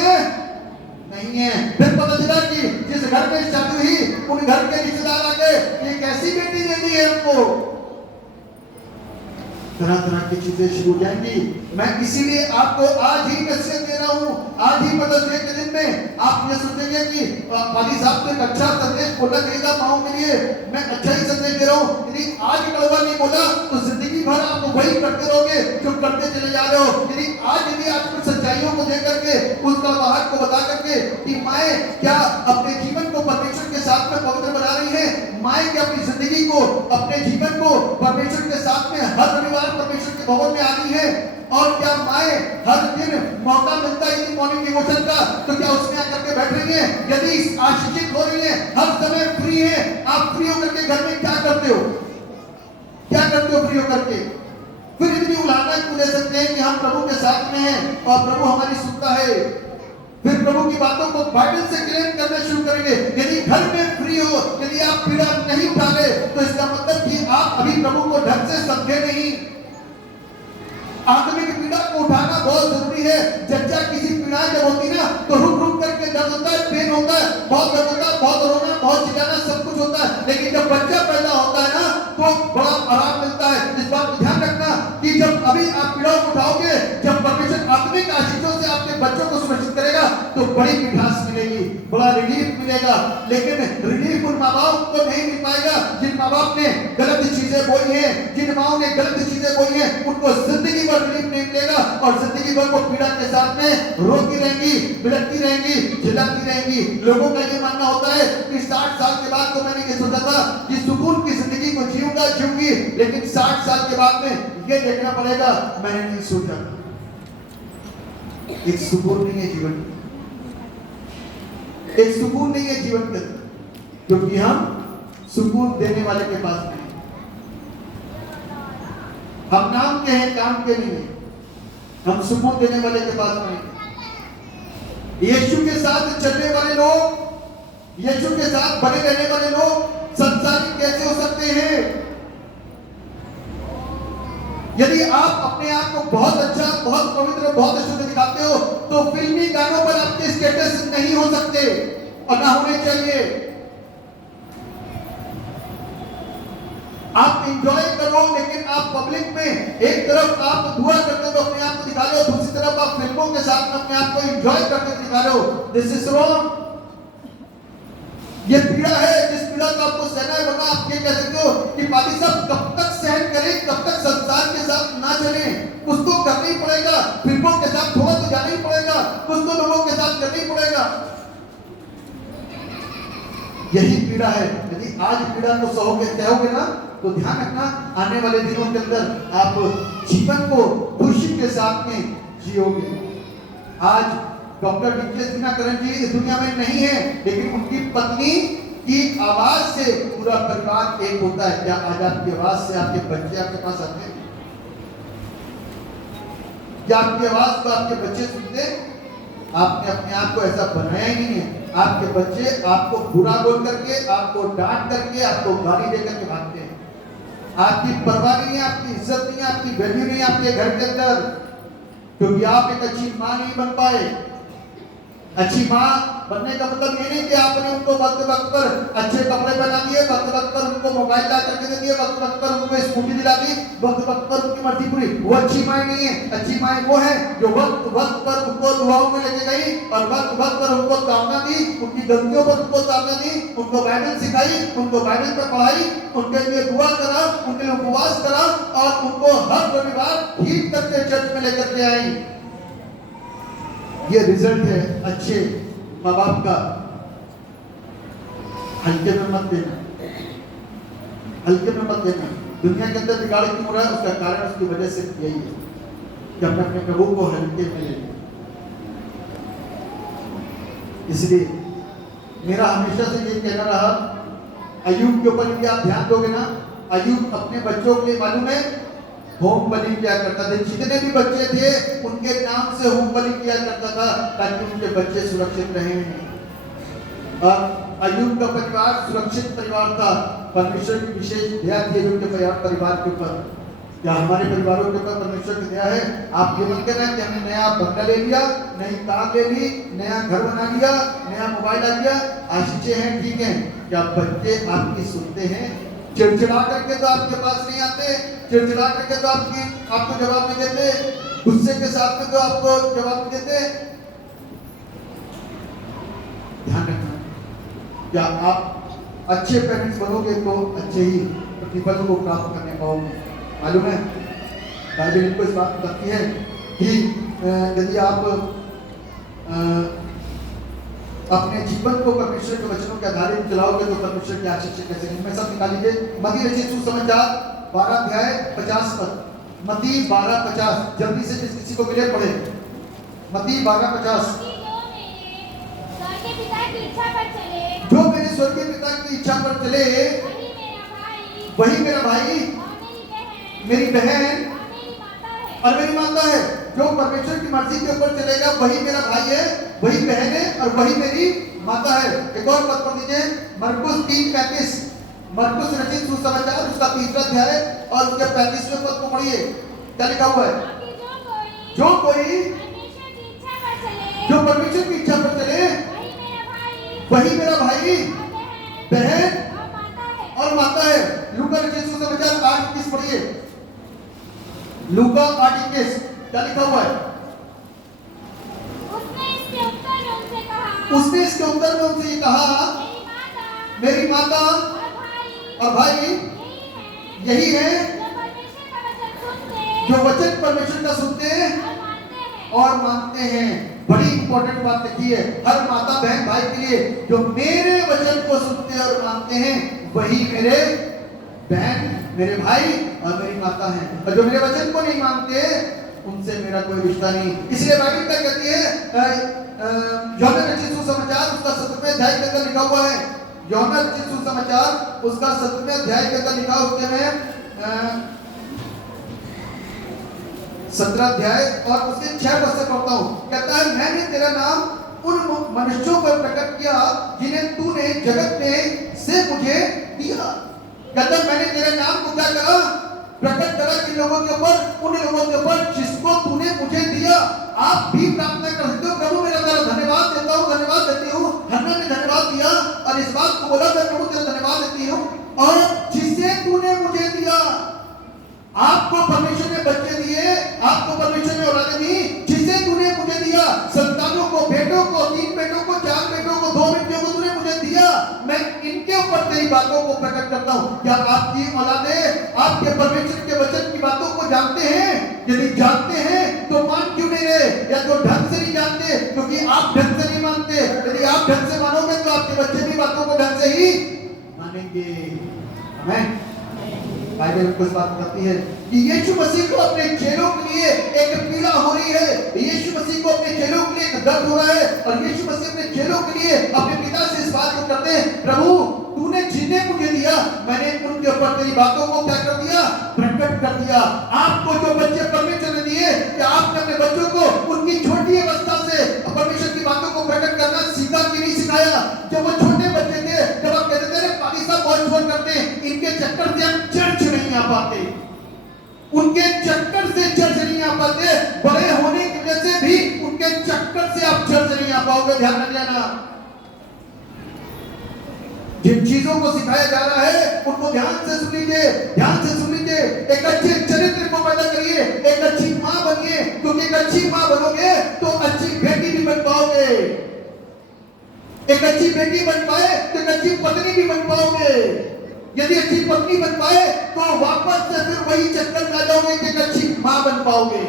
नहीं है। फिर पता चला कि जिस घर में शादी हुई उन घर के रिश्तेदार आके एक ऐसी बेटी दे दी है हमको, तरह तरह की चीजें शुरू हो जाएंगी। मैं इसीलिए आपको आज ही नसीहत दे रहा हूँ। आज ही मदर्स डे के दिन में आप ये सोचेंगे कि पादी साहब ने एक अच्छा संदेश बोला चाहिए माओ के लिए, मैं अच्छा ही संदेश दे रहा हूँ। यदि आज कड़वा नहीं बोला तो जिंदगी भर आप वही करते रहोगे जो करते चले जा रहे हो। यदि आज कुछ सच्चाइयों को दे करके उसका बाहर को बता करके कि माए क्या अपने जीवन को परमेश्वर के साथ में पवित्र बना रही है, माए क्या अपनी जिंदगी को अपने जीवन को परमेश्वर के साथ में हर रविवार परमेश्वर के भवन में आनी है, और क्या माए हर दिन मौका मिलता है इस मॉर्निंग डिवोशन का तो क्या उसमें आकर के बैठ रही है? यदि आशीषित हो रही है, हर समय फ्री है, आप फ्री होकर के घर में क्या करते हो? क्या करते हो फ्री होकर के? फिर इतनी उलाहना क्यों ले सकते हैं कि हम प्रभु के साथ में हैं और प्रभु हमारी सुनता है? फिर प्रभु की बातों को बाइबल से क्लेम करना शुरू करेंगे। यदि घर में फ्री हो, यदि आप पीड़ा नहीं उठा ले तो इसका मतलब कि आप अभी प्रभु को ढंग से समझे नहीं। आत्मिक पीड़ा को उठाना बहुत जरूरी है। जच्चा किसी पीड़ा जब होती ना तो रुक रुक करके दर्द होता है, पेन होता है, बहुत दर्द होता है, बहुत रोना, बहुत चिल्लाना, सब कुछ होता है, लेकिन जब बच्चा पैदा होता है ना तो बड़ा आराम मिलता है। इस बात को ध्यान रखना कि जब अभी आप पीड़ा उठाओगे, जब परमेश्वर आत्मिक आशीषों से आपके बच्चों को सुरक्षित करेगा तो बड़ी मिठास मिलेगी, बड़ा रिलीफ मिलेगा। मिलेगा, लेकिन रिलीफ उन माँ बाप को नहीं मिल पाएगा जिन माँ बाप ने गलत चीजें बोई हैं, जिन माओ ने गलत चीजें बोई हैं, उनको जिंदगी भर रिलीफ नहीं मिलेगा और जिंदगी भर वो पीड़ा के साथ में रोती रहेंगी, बिलखती रहेंगी, झिलकती रहेंगी। लोगों का ये मानना होता है कि 60 साल के बाद तो मैंने ये सोचा था कि सुकून की जिंदगी को जीऊंगी, लेकिन 60 साल के बाद में ये देखना पड़ेगा मैंने नहीं सोचा। एक सुकून नहीं है जीवन में, एक सुकून नहीं है जीवन के अंदर, क्योंकि हम सुकून देने वाले के पास नहीं। हम नाम के हैं, काम के नहीं है। हम सुकून देने वाले के पास नहीं। यीशु के साथ चलने वाले लोग, यीशु के साथ बने रहने वाले लोग संसारिक कैसे हो सकते हैं? यदि आप अपने आप को बहुत अच्छा, बहुत पवित्र, बहुत अशुद्ध दिखाते हो तो फिल्मी गानों पर आपके स्टेटस नहीं हो सकते और ना होने चाहिए। आप एंजॉय करो, लेकिन आप पब्लिक में एक तरफ आप दुआ करते हो अपने आप को दिखा रहे हो, दूसरी तरफ आप फिल्मों के साथ में अपने आप को एंजॉय करते दिखा रहे हो। This is wrong. ये पीड़ा है, जिस पीड़ा को आपको सहना है, वरना आप ये कह सकते हो कि पादी साहब कब तक सहन करें, कब तक संसार के साथ ना चले। कुछ तो करना ही पड़ेगा, फिल्मों के साथ थोड़ा तो जाना ही पड़ेगा, कुछ तो लोगों के साथ करना ही पड़ेगा। यही पीड़ा है। यदि आज पीड़ा को सहोगे ना, तो ध्यान रखना आने वाले दिनों के अंदर आप जीवन को खुशी के साथ में जियोगे। आज डॉक्टर डी.के. दिनकरन जी इस दुनिया में नहीं है, लेकिन उनकी पत्नी की आवाज से पूरा परिवार एक होता है। क्या आज आपकी आवाज से आपके बच्चे आपके पास आते हैं? क्या आपकी आवाज को आपके बच्चे सुनते हैं? आपने अपने आप को ऐसा बनाया ही नहीं है। आपके बच्चे आपको बुरा बोल करके, आपको डांट करके, आपको गाली दे करके भागते हैं। आपकी परवाह नहीं है, आपकी इज्जत नहीं है, आपकी वैल्यू नहीं है आपके घर के अंदर, क्योंकि आप एक अच्छी मां नहीं बन पाए। अच्छी मां बनने का मतलब ये नहीं कि आपने उनको वक्त वक्त पर अच्छे कपड़े पहना दिए, वक्त वक्त पर उनको मोबाइल ला करके दे दिए, वक्त वक्त पर उनको स्कूटी दिला दी, वक्त वक्त पर उनकी मर्जी पूरी। वो अच्छी मां नहीं है। अच्छी मां वो है जो वक्त वक्त पर उनको दुआओं में लेके गई और वक्त वक्त पर उनको ताड़ना दी, उनकी गलतियों पर उनको ताड़ना दी, उनको बाइबल सिखाई, उनको बाइबल पर पढ़ाई, उनके लिए दुआ करा, उनके लिए उपवास करा और उनको हर रविवार ठीक करके चर्च में लेकर के आई। ये रिजल्ट है अच्छे माँ बाप का। हल्के में मत देना, हल्के में मत देना। दुनिया के अंदर बिगाड़ क्यों हो रहा है? उसका कारण उसकी वजह से यही है कि हमने अपने प्रभु को हल्के में ले लिया। इसलिए मेरा हमेशा से ये कहना रहा, अय्यूब के ऊपर यदि आप ध्यान दोगे ना, अय्यूब अपने बच्चों के लिए मालूम है होम बलि किया करता था। जितने भी बच्चे थे उनके नाम से होम बलि किया करता था ताकि उनके बच्चे सुरक्षित रहें। और अय्यूब का परिवार सुरक्षित परिवार था। परमेश्वर की विशेष दया थी उनके परिवार के ऊपर। क्या हमारे परिवारों के ऊपर परमेश्वर की दया है? आप ये मत कहना कि हमने नया बंगला ले लिया, नई कार ले ली, नया घर बना लिया, नया मोबाइल आ लिया, आशीषें हैं, ठीक है। क्या बच्चे आपकी सुनते हैं? चिड़चिड़ा करके तो आपके पास नहीं आते, चिड़चिड़ा करके तो आपको जवाब नहीं देते, गुस्से के साथ में तो आपको जवाब नहीं देते। ध्यान रखना, क्या आप अच्छे पेरेंट्स बनोगे तो अच्छे ही प्रतिफल को प्राप्त करने पाओगे। मालूम है बाइबल इनको इस बात बताती है कि यदि आप अपने जीवन को परमेश्वर के वचनों के आधार पर चलाओगे तो परमेश्वर की आशीष कैसे नहीं। मैं सब निकाल लीजिए मत्ती रचित सुसमाचार 12 अध्याय 50 पद। मत्ती 12:50 जल्दी से किसी को मिले पढ़े। मत्ती 12:50 जो मेरे स्वर्गीय पिता की इच्छा पर चले वही मेरा भाई, मेरी बहन और मेरी माता है। जो परमेश्वर की मर्जी के ऊपर चलेगा वही मेरा भाई है, वही बहन है और वही मेरी माता है। एक और पद पढ़ लीजिए मरकुस 3:35। मरकुस रचित सुसमाचार उसका 3रा अध्याय और उसके 35वें पद को पढ़िए। क्या लिखा हुआ है? जो कोई जो परमेश्वर की इच्छा पर चले वही मेरा भाई, बहन और माता है। लूका रचित सुसमाचार 8:21 पढ़िए। लूका 8:21 क्या लिखा हुआ है? उसने इसके उत्तर में उनसे ये कहा, मेरी माता और भाई यही है जो वचन परमेश्वर का सुनते हैं और मानते हैं। बड़ी इंपॉर्टेंट बात लिखी है हर माता बहन भाई के लिए, जो मेरे वचन को सुनते और मानते हैं वही मेरे बहन, मेरे भाई और मेरी माता हैं। और जो मेरे वचन को नहीं मानते उनसे मेरा कोई रिश्ता नहीं। इसलिए बाइबल क्या कहती है, यूहन्ना रचित सुसमाचार उसका 7वें अध्याय के अंदर लिखा हुआ है, यूहन्ना रचित सुसमाचार उसका 7वें अध्याय के अंदर लिखा, उसके में 17 अध्याय और उसके 6 पद से पढ़ता हूं। कहता है, मैंने तेरा नाम उन मनुष्यों पर प्रकट किया जिन्हें तूने जगत में से मुझे दिया। कहता है, मैंने तेरे नाम को क्या करा, प्रकट करा किन लोगों के ऊपर, उन लोगों के ऊपर जिसको तूने मुझे दिया। आप भी प्रार्थना कर सकते हो, प्रभु मेरा तेरा धन्यवाद देता हूँ, धन्यवाद देती हूँ। हन्ना ने धन्यवाद दिया और इस बात को बोला, मैं प्रभु तेरा धन्यवाद देती हूँ और जिसे तूने मुझे दिया। आपको परमेश्वर ने बच्चे दिए, आपको परमेश्वर ने औलादें दी, जिसे तूने मुझे दिया। संतानों को, बेटों को, 3 बेटों को, 4 बेटों को, 2 बेटियों को तूने मुझे दिया। मैं इनके ऊपर तेरी बातों को प्रकट करता हूं। क्या आपकी औलादें आपके परमेश्वर के वचन की बातों को जानते हैं? यदि जानते हैं तो मान क्यों नहीं रहे, या तो ढंग से नहीं जानते क्योंकि आप ढंग से नहीं मानते। यदि आप ढंग से मानोगे तो आपके बच्चे भी बातों को ढंग से ही मानेंगे। आमीन। बाइबल कुछ बात बताती है कि यीशु मसीह को अपने चेलों के लिए एक पीड़ा हो रही है, यीशु मसीह को अपने चेलों के लिए एक दर्द हो रहा है और यीशु मसीह अपने चेलों के लिए अपने पिता से इस बात को करते हैं, प्रभु तूने जिन्हें मुझे दिया मैंने उनके ऊपर तेरी बातों को क्या कर दिया, प्रकट कर दिया। आपको जो बच्चे परमेश्वर ने दिए, क्या आपने अपने बच्चों को उनकी छोटी अवस्था से परमेश्वर की बातों को प्रकट करना सीखा कि नहीं सिखाया? जब वो छोटे बच्चे थे, जब आप कहते थे पादी साहब बहुत छोड़ करते, इनके चक्कर से हम चर्च नहीं आ पाते, उनके चक्कर से चर्च नहीं आ पाते, बड़े होने की वजह से भी उनके चक्कर से आप चर्च नहीं आ पाओगे। ध्यान रख लेना, जिन चीजों को सिखाया जा रहा है उनको ध्यान से सुन लीजिए, ध्यान से सुन लीजिए। एक अच्छे चरित्र को पैदा करिए, एक अच्छी मां बनिए, क्योंकि एक अच्छी मां बनोगे तो अच्छी बेटी भी बन पाओगे, एक अच्छी बेटी बन पाए तो एक अच्छी पत्नी भी बन पाओगे। यदि अच्छी पत्नी बन पाए तो वापस से फिर वही चक्कर में आ जाओगे कि एक अच्छी मां बन पाओगे।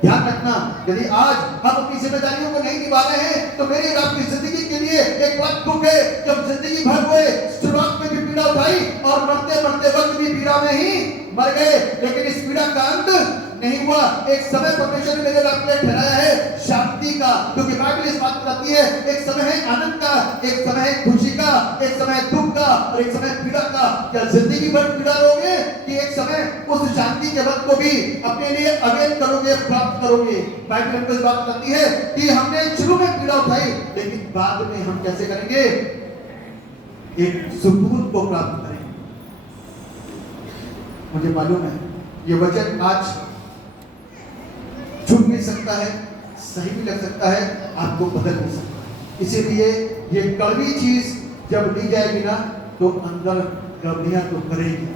ध्यान रखना, यदि आज हम अपनी जिम्मेदारियों को नहीं निभा रहे हैं तो मेरी और आपकी जिंदगी के लिए एक बात दुख है, जब जिंदगी भर हुए शुरुआत में भी पीड़ा उठाई और मरते मरते वक्त भी पीड़ा में ही मर गए, लेकिन इस पीड़ा का अंत नहीं हुआ। एक समय परमेश्वर ने मेरे और आपके लिए ठहराया है शांति का, क्योंकि बाइबल इस बात बताती है एक समय है आनंद का, एक समय है खुशी का, एक समय दुख का और एक समय पीड़ा का। क्या जिंदगी भर पीड़ा रहोगे कि एक समय उस शांति के वक्त को भी अपने लिए अवेल करोगे, प्राप्त करोगे? बाइबल हमको इस बात बताती है कि हमने शुरू में पीड़ा उठाई, लेकिन बाद में हम कैसे करेंगे? एक सुकून को प्राप्त करेंगे। मुझे मालूम है ये वचन आज छूट भी सकता है, सही भी लग सकता है, आपको बदल भी सकता है। इसीलिए ये कड़वी चीज जब ली जाएगी ना तो अंदर गड़बड़ियां तो करेगी।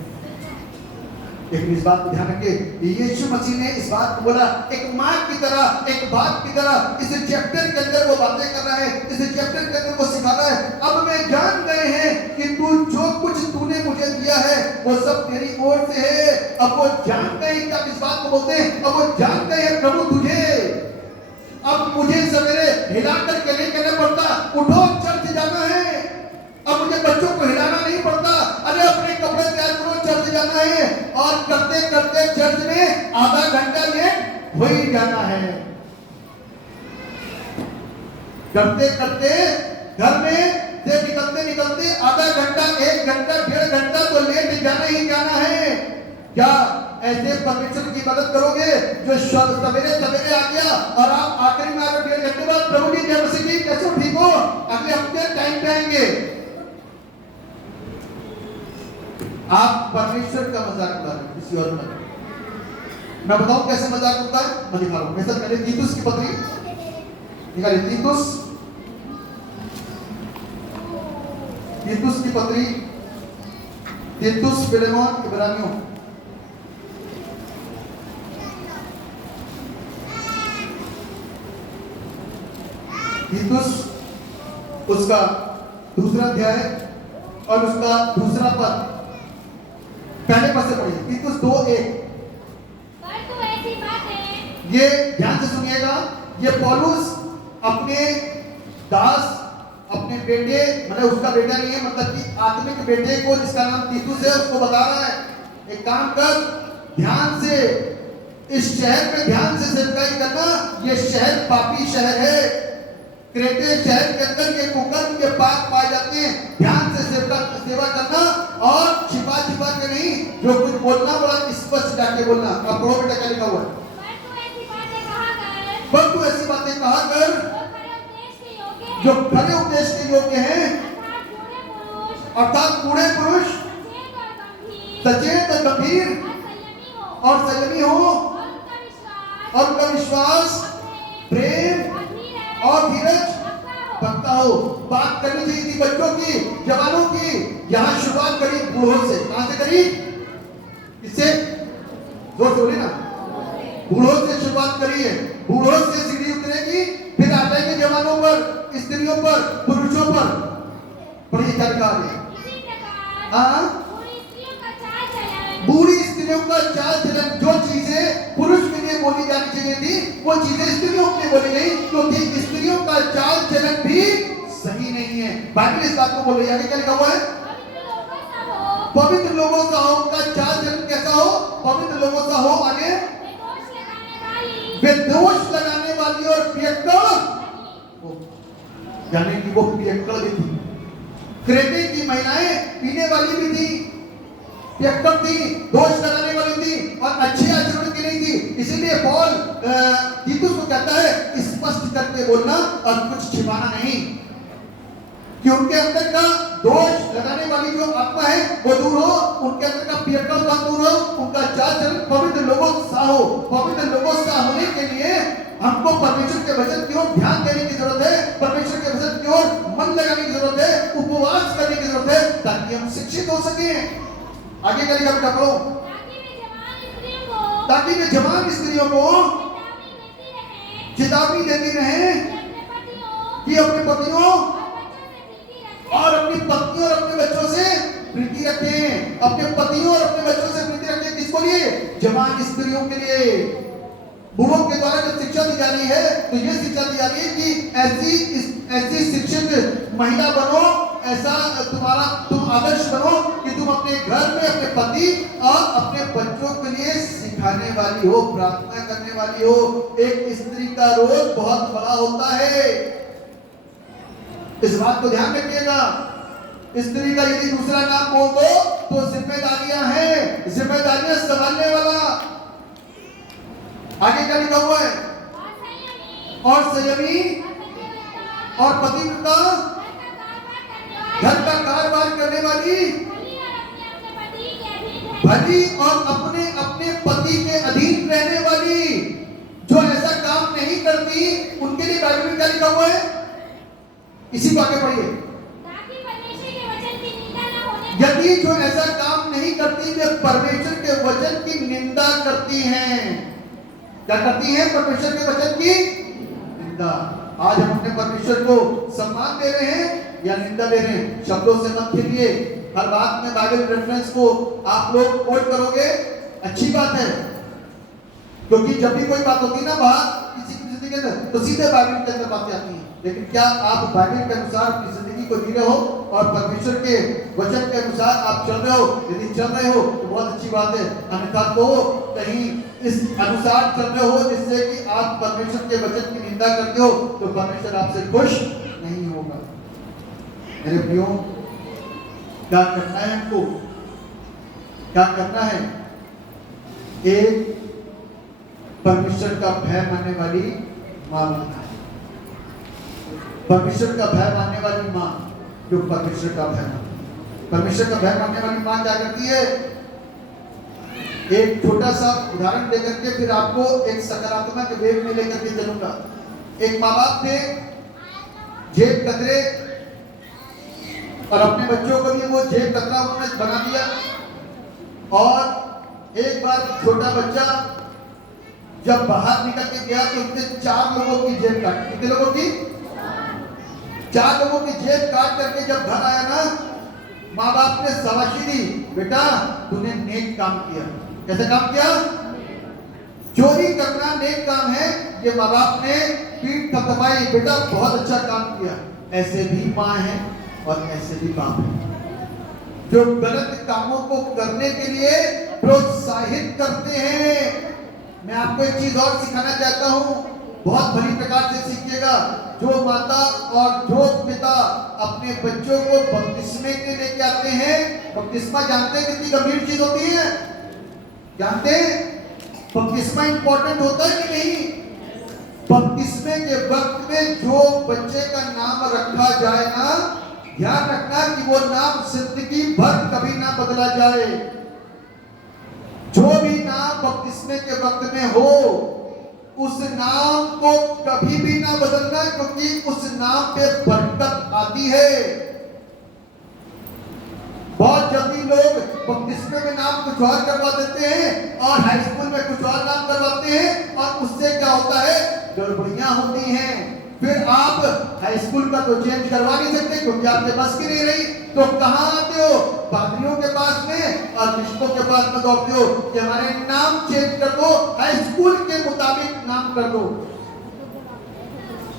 लेकिन इस बात को ध्यान रखिए, यीशु मसीह ने इस बात को बोला एक मां की तरह, एक बाप की तरह। इस चैप्टर के अंदर वो बातें कर रहा है, इस चैप्टर के अंदर वो सिखा रहा है, अब मैं जान गए हैं कि तू जो कुछ तूने मुझे दिया है वो सब तेरी ओर से है। अब वो जान गए हैं, क्या इस बात को बोलते हैं, अब वो जान गए हैं प्रभु तुझे। अब मुझे सवेरे हिला करके नहीं कहना पड़ता उठो चर्च जाना है, अब मुझे बच्चों को हिलाना नहीं पड़ता, अरे अपने कपड़े तैयार करो चर्च जाना है, और करते करते चर्च में आधा घंटा लेट हो ही जाना है। करते करते घर में से निकलते निकलते आधा घंटा, 1 घंटा, 1.5 घंटा तो लेट जाना ही जाना है। क्या ऐसे परमेश्वर की मदद करोगे जो सवेरे सवेरे आ गया और आप आखिरी में 1.5 घंटे बाद प्रभु जी जय मसीह जी कैसे ठीक हो, अगले हफ्ते टाइम पे आएंगे? आप परमेश्वर का मजाक उड़ा रहे हैं, किसी और का। मैं बताऊं कैसे मजाक उड़ता है, मैं दिखा रहा हूं। मेरे साथ पहले तीतुस की पत्री निकालिए, तीतुस की पत्री, तीतुस, फिलेमोन, इब्रानियों, तीतुस उसका दूसरा अध्याय और उसका दूसरा पद, पहले पद से पढ़िए, तीतुस 2:1। परंतु ऐसी बातें, ये ध्यान से सुनिएगा, ये पौलुस अपने दास, अपने बेटे, मतलब उसका बेटा नहीं है, मतलब कि आत्मिक बेटे को जिसका नाम तीतुस है, उसको बता रहा है, एक काम कर, ध्यान से इस शहर में ध्यान से सेवकाई करना। ये शहर पापी शहर है, क्रेते शहर के अंदर ये कुकर्म के पाप पाए जाते हैं। ध्यान से सेवा करना और छिपा छिपा के नहीं, जो कुछ बोलना बड़ा स्पष्ट जाके बोलना। अब पढ़ो बेटा क्या लिखा हुआ है। परंतु ऐसी बातें कहा कर, जो खरे उपदेश के योग्य हैं, अर्थात बूढ़े पुरुष, सचेत और गंभीर और संयमी हो, और उनका विश्वास, प्रेम और धीरज पक्का हो। बात करनी चाहिए थी बच्चों की, जवानों की, यहाँ शुरुआत करी बूढ़ों से। कहां से करी? इससे जोर से बोली ना, बूढ़ों से शुरुआत करी है। बूढ़ों से सीढ़ी उतरेगी, फिर आ जाएंगे जवानों पर, स्त्रियों पर, पुरुषों पर। पढ़िए क्या लिखा है। बूढ़ी स्त्रियों का चाल चलन, जो चीजें पुरुष के लिए बोली जानी चाहिए थी, वो चीजें स्त्रियों के लिए बोली गई, क्योंकि स्त्रियों का चाल चलन भी सही नहीं है। बाइबल इस बात को बोल रही है। आगे क्या लिखा हुआ है? पवित्र लोगों का हो, उनका चाल चलन कैसा हो? पवित्र लोगों का हो। आगे, वे दोष लगाने वाली और पियक्कड़, यानी कि वो पियक्कड़ भी थी। क्रेते की महिलाएं पीने वाली भी थी, पियक्कड़ थी, दोष लगाने वाली थी और अच्छे आचरण की नहीं थी। इसीलिए पौल तीतुस को कहता है स्पष्ट करके बोलना और कुछ छिपाना नहीं, कि उनके अंदर का दोष लगाने वाली जो आत्मा है वो दूर हो, उनके अंदर का पियक्कड़पन दूर हो, उनका चाल चलन पवित्र लोगों सा हो। पवित्र लोगों सा होने के लिए हमको परमेश्वर के वचन की ओर ध्यान देने की जरूरत है, परमेश्वर के वचन की ओर मन लगाने की जरूरत है, उपवास करने की जरूरत है, ताकि हम शिक्षित हो सके। आगे क्या लिखा बेटा पढ़ो। ताकि वे जवान स्त्रियों को चेतावनी देती रहे कि अपने पतियों और अपनी पत्नियों और अपने बच्चों से प्रीति रखें। अपने पतियों और अपने बच्चों से प्रीति रखें। किसको लिए? जवान स्त्रियों के लिए। बूढ़ों के द्वारा जब शिक्षा दी जा रही है, तो ये शिक्षा दी जा रही है कि ऐसी शिक्षित महिला बनो, ऐसा तुम आदर्श बनो कि तुम अपने घर में अपने पति और अपने बच्चों के लिए सिखाने वाली हो, प्रार्थना करने वाली हो। एक स्त्री का रोल बहुत बड़ा होता है, इस बात को ध्यान रखिएगा। स्त्री का यदि दूसरा नाम बोल दो तो जिम्मेदारियां हैं, जिम्मेदारियां संभालने वाला। आगे क्या लिखा हुआ है? और संयमी और पतिव्रता, घर का कारोबार करने वाली, भली और अपने अपने पति के अधीन रहने वाली। जो ऐसा काम नहीं करती उनके लिए बाइबल में क्या लिखा हुआ है? इसी को आगे पढ़िए। यदि जो ऐसा काम नहीं करती, वे परमेश्वर के वचन की निंदा करती हैं। क्या करती हैं? परमेश्वर के वचन की निंदा। आज हम अपने परमेश्वर को सम्मान दे रहे हैं या निंदा दे रहे हैं? शब्दों से मत खेलिए। हर बात में बाइबल रेफरेंस को आप लोग कोट करोगे, अच्छी बात है, क्योंकि जब भी कोई बात होती है ना बाहर किसी की जिंदगी के अंदर, तो सीधे बाइबल के अंदर बातें आती हैं। लेकिन क्या आप बाइबल के अनुसार अपनी जिंदगी को जी रहे हो और परमेश्वर के वचन के अनुसार आप चल रहे हो? यदि चल रहे हो तो बहुत अच्छी बात है, अन्यथा तो कहीं इस अनुसार चल रहे हो जिससे कि आप परमेश्वर के वचन की निंदा करते हो, तो परमेश्वर आपसे खुश नहीं होगा। मेरे प्रियो, क्या करना है हमको? क्या करना है? एक परमेश्वर का भय मानने वाली मां बनना है। परमेश्वर का भय मानने वाली मां, जो परमेश्वर का भय मानती। परमेश्वर का भय मानने वाली मां क्या करती है? एक छोटा सा उदाहरण देकर के फिर आपको एक सकारात्मक वेग में लेकर के चलूंगा। एक माँ बाप थे, जेब कतरे, और अपने बच्चों को भी वो जेब कतरा उन्होंने बना दिया। और एक बार छोटा बच्चा जब बाहर निकल के गया तो उसने 4 लोगों की जेब काटी। कितने लोगों की? 4 लोगों की जेब काट करके जब घर आया ना, माँ बाप ने शाबाशी दी, बेटा तूने नेक काम किया। कैसे काम किया? चोरी करना नेक काम है, ये माँ बाप ने पीठ थपथपाई, बेटा बहुत अच्छा काम किया। ऐसे भी माँ है और ऐसे भी बाप है जो गलत कामों को करने के लिए प्रोत्साहित करते हैं। मैं आपको एक चीज और सिखाना चाहता हूं, बहुत भली प्रकार से सीखिएगा। जो माता और जो पिता अपने बच्चों को बपतिस्मे के लेके आते हैं, बपतिस्मा जानते हैं कितनी गंभीर चीज होती है? जानते हैं बपतिस्मा इंपॉर्टेंट होता है कि नहीं? बपतिस्मे के वक्त में जो बच्चे का नाम रखा जाए ना, ध्यान रखना कि वो नाम जिंदगी भर कभी ना बदला जाए। जो भी नाम बपतिस्मे के वक्त में हो, उस नाम को कभी भी ना बदलना, क्योंकि उस नाम पे बरकत आती है। बहुत जल्दी लोग बपतिस्मे में नाम कुछ और करवा देते हैं और हाई स्कूल में कुछ और नाम करवाते हैं, और उससे क्या होता है? गड़बड़ियां होती हैं। फिर आप हाई स्कूल का तो चेंज करवा नहीं सकते क्योंकि आपके बस की नहीं रही, तो कहां आते हो? पादरियों के पास में और बिशपों के पास में दौड़ते हो कि हमारे नाम चेंज कर दो, हाई स्कूल के मुताबिक नाम कर दो।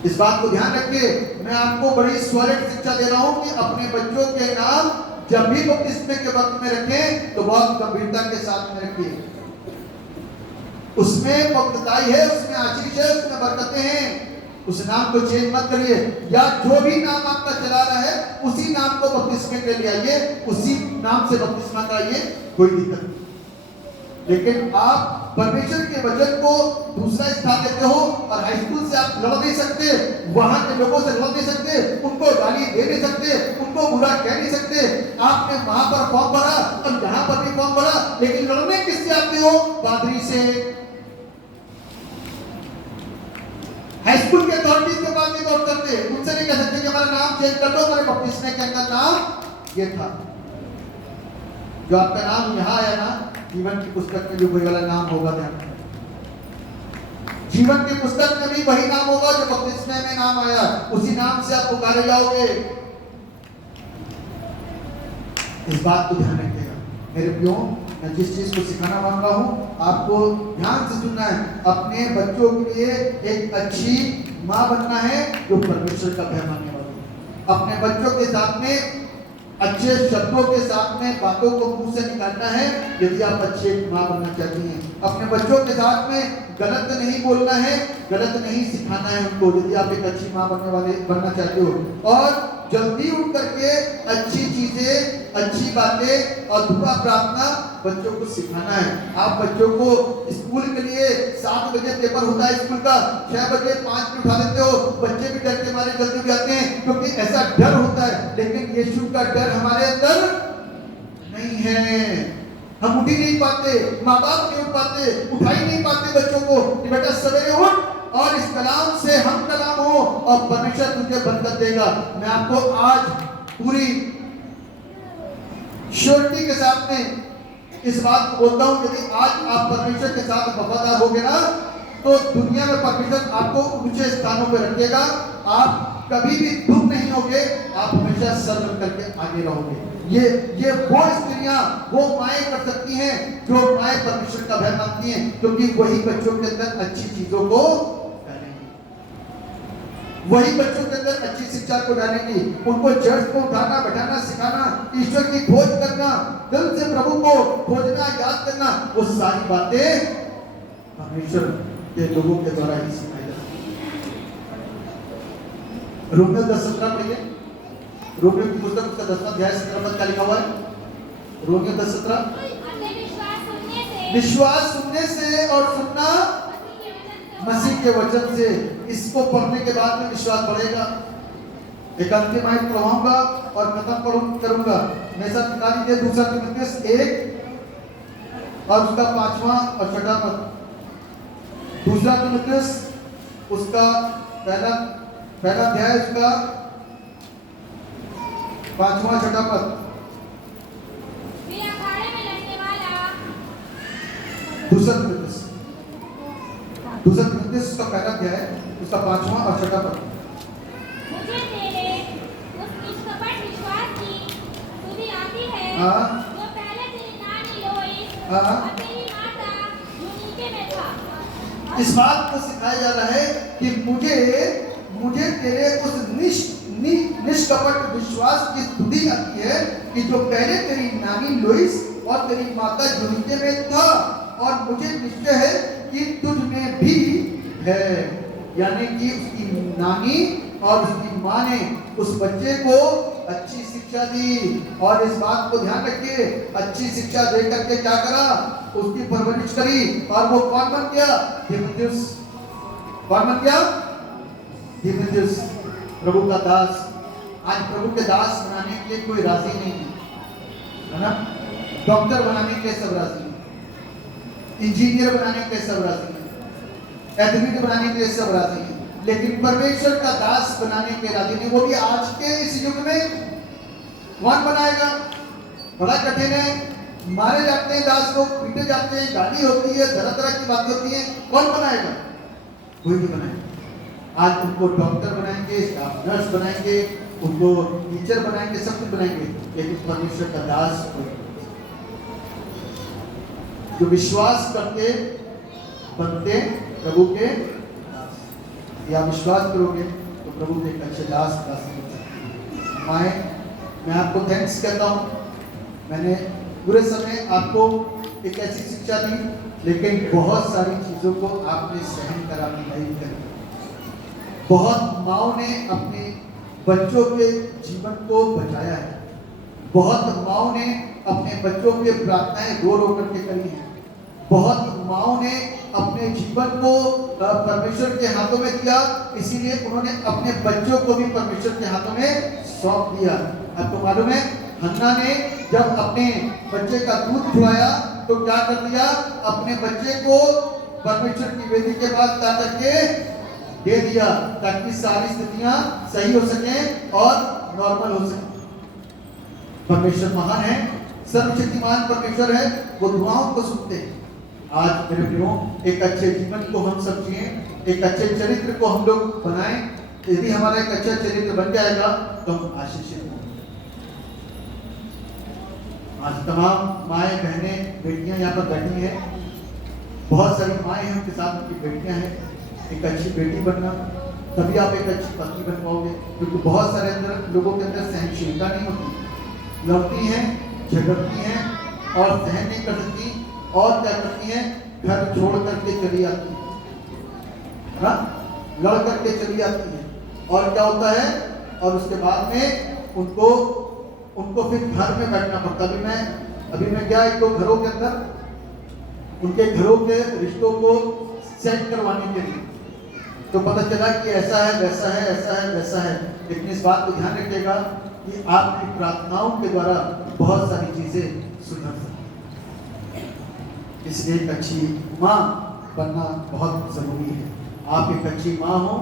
इस बात को ध्यान रखिए। मैं आपको बड़ी सॉलिड शिक्षा दे रहा हूं कि अपने बच्चों के नाम जब भी बपतिस्मे के वक्त में रखें तो बहुत गंभीरता के साथ में रखिए। उसमें पवित्रताई है, उसमें आशीष है, उसमें बरकतें हैं। उस नाम को चेंज मत करिए, या जो भी नाम आपका चला रहा है उसी नाम को बपतिस्मे के लिए आइए, उसी नाम से बपतिस्मा कराइए, कोई दिक्कत नहीं। लेकिन आप परमेश्वर के वचन को दूसरा स्थान देते हो और हाई स्कूल से आप लड़ नहीं सकते, वहां के लोगों से लड़ नहीं सकते, उनको गाली दे नहीं सकते, उनको बुरा कह नहीं सकते। आपने वहां पर फॉर्म भरा और यहाँ पर भी फॉर्म भरा, लेकिन लड़ने किससे आते हो? पादरी से। हाई स्कूल के अथॉरिटीज के पास नहीं दौड़ करते, उनसे नहीं कह सकते कि हमारा नाम चेंज कर दो, हमारे बपतिस्मे के अंदर नाम ये था। जो आपका नाम यहाँ आया ना, जीवन की पुस्तक में जो वही वाला नाम होगा, ध्यान जीवन की पुस्तक में भी वही नाम होगा जो बपतिस्मे में नाम आया, उसी नाम से आप पुकारे जाओगे। इस बात को ध्यान रखिएगा मेरे प्रियो। मैं जिस चीज को सिखाना मांग रहा हूं, आपको ध्यान से सुनना है। अपने बच्चों के लिए एक अच्छी माँ बनना है जो परमेश्वर का भय मानने वाली है। अपने बच्चों के साथ में अच्छे शब्दों के साथ में बातों को मुंह से निकालना है यदि आप अच्छे माँ बनना चाहती हैं। अपने बच्चों के साथ में गलत नहीं बोलना है, गलत नहीं सिखाना है उनको, यदि आप एक अच्छी माँ बनना चाहते हो। और जल्दी उठ करके अच्छी चीजें, अच्छी बातें और दुआ प्रार्थना बच्चों को सिखाना है। आप बच्चों को स्कूल के लिए 7 बजे पेपर होता है स्कूल का, 6 बजे 5 मिनट उठा देते हो, बच्चे भी डर के मारे जल्दी उठ जाते हैं क्योंकि ऐसा डर होता है। लेकिन यीशु का डर हमारे अंदर नहीं है। हम उठ ही नहीं पाते, माँ बाप नहीं उठ पाते, उठा ही नहीं पाते बच्चों को कि बेटा सवेरे उठ और इस कलाम से हम कलाम हो और परमेश्वर तुझे बरकत देगा। मैं आपको आज पूरी श्योरिटी के साथ में इस बात को बोलता हूं, यदि आज आप परमेश्वर के साथ वफादार होगे ना, तो दुनिया में परमेश्वर आपको ऊंचे स्थानों पर रखेगा। आप कभी भी दुख नहीं होगे, आप हमेशा सर करके आगे रहोगे। ये वो स्त्रियां, वो माएँ कर सकती हैं जो माएँ परमेश्वर का भय मानती हैं, क्योंकि वही बच्चों के अंदर अच्छी चीजों को डालेंगी, वही बच्चों के अंदर अच्छी शिक्षा को डालेंगी। उनको चर्च को उठाना, बैठाना, सिखाना, ईश्वर की खोज करना, दिल से प्रभु को खोजना, याद करना, वो सारी बातें परमेश्वर के लोगों के द्वारा ही सिखाई जाती है। रोमियो 10:17 पढ़िए। रोमियो की पुस्तक उसका 10वां अध्याय 17 पद क्या लिखा हुआ है? रोमियो 10:17। विश्वास सुनने से और सुनना मसीह के वचन से। इसको पढ़ने के बाद में विश्वास बढ़ेगा। एक अंतिम आयत पढ़ाऊंगा और खत्म करूंगा। मेरे साथ निकाल लीजिए 2 तीमुथियुस 1 और उसका 5वां और 6वां पद। 2 तीमुथियुस उसका पहला अध्याय उसका 5वां 6वां पद। 2 तीमुथियुस उसका पहला अध्याय उसका 5वां और 6वां पद। दासी है हाँ। जो पहले तेरी नानी लोइस हाँ। और तेरी माता यूनीके में था। इस बात को सिखाया जा रहा है कि मुझे तेरे उस निष्कपट विश्वास की स्तुति आती है कि जो पहले तेरी नानी लोइस और तेरी माता यूनीके में था, और मुझे निश्चय है कि तुझ में भी है। यानी कि उसकी नानी और उसकी माँ ने उस बच्चे को अच्छी शिक्षा दी, और इस बात को ध्यान रखिए, अच्छी शिक्षा दे करके क्या करा, उसकी परवरिश करी, और वो कौन बन गया, तीमुथियुस। कौन बन गया, तीमुथियुस, प्रभु का दास। आज प्रभु के दास बनाने के लिए कोई राजी नहीं है ना। डॉक्टर बनाने के लिए सब राजी है, इंजीनियर बनाने के लिए सब राजी है, एथलीट बनाने के लिए सब राजी है, लेकिन परमेश्वर का दास बनाने के राजी नहीं। वो भी आज के इस युग में कौन बनाएगा, बड़ा कठिन है। मारे जाते हैं दास को, पीटे जाते हैं, गाली होती है, तरह तरह की बातें होती हैं, कौन बनाएगा, कोई नहीं बनाएगा। आज उनको डॉक्टर बनाएंगे, स्टाफ नर्स बनाएंगे, उनको टीचर बनाएंगे, सब कुछ बनाएंगे, लेकिन परमेश्वर का दास जो विश्वास करके बनते प्रभु के, या विश्वास करोगे तो प्रभु के एक अच्छे दास माए, मैं आपको थैंक्स कहता हूँ। मैंने पूरे समय आपको एक ऐसी शिक्षा दी, लेकिन बहुत सारी चीजों को आपने सहन करा, नहीं करी। बहुत माओ ने अपने बच्चों के जीवन को बचाया है, बहुत माओ ने अपने बच्चों के प्रार्थनाएं रो रो करके करी हैं, बहुत माओ ने अपने जीवन को परमेश्वर के हाथों में दिया, इसीलिए उन्होंने अपने बच्चों को भी परमेश्वर के हाथों में सौंप दिया। आपको मालूम है, हन्ना ने जब अपने बच्चे का दूध पिलाया तो क्या कर दिया, अपने बच्चे को परमेश्वर की वेदी के पास ला करके दे दिया, ताकि सारी स्थितियां सही हो सके और नॉर्मल हो सके। परमेश्वर महान है, सर्वशक्तिमान परमेश्वर है, वो दुआओं को सुनते हैं। आज मेरे प्रियो, एक अच्छे जीवन को हम सब जिए, एक अच्छे चरित्र को हम लोग बनाएं। यदि हमारा एक अच्छा चरित्र बन जाएगा तो हम आशीषित होंगे। आज तमाम माएँ, बहनें, बेटियां यहाँ पर बैठी हैं, बहुत सारी माएँ हैं, उनके साथ उनकी बेटियां हैं। एक अच्छी बेटी बनना, तभी आप एक अच्छी पत्नी बन पाओगे, क्योंकि बहुत सारे अंदर लोगों के अंदर सहनशीलता नहीं होती, लड़ती हैं, झगड़ती हैं और सहन नहीं कर सकती, और क्या करती हैं, घर छोड़ करके चली आती है ना, लड़ करके चली आती है, और क्या होता है, और उसके बाद में उनको फिर घर में बैठना पड़ता। अभी मैं क्या, एक तो घरों के अंदर उनके घरों के रिश्तों को सेट करवाने के लिए, तो पता चला कि ऐसा है, वैसा है, ऐसा है, वैसा है, लेकिन इस बात को ध्यान रखिएगा कि आपकी प्रार्थनाओं के द्वारा बहुत सारी चीजें सुधर सकती हैं। इसलिए एक अच्छी माँ बनना बहुत जरूरी है। आप एक अच्छी माँ हो,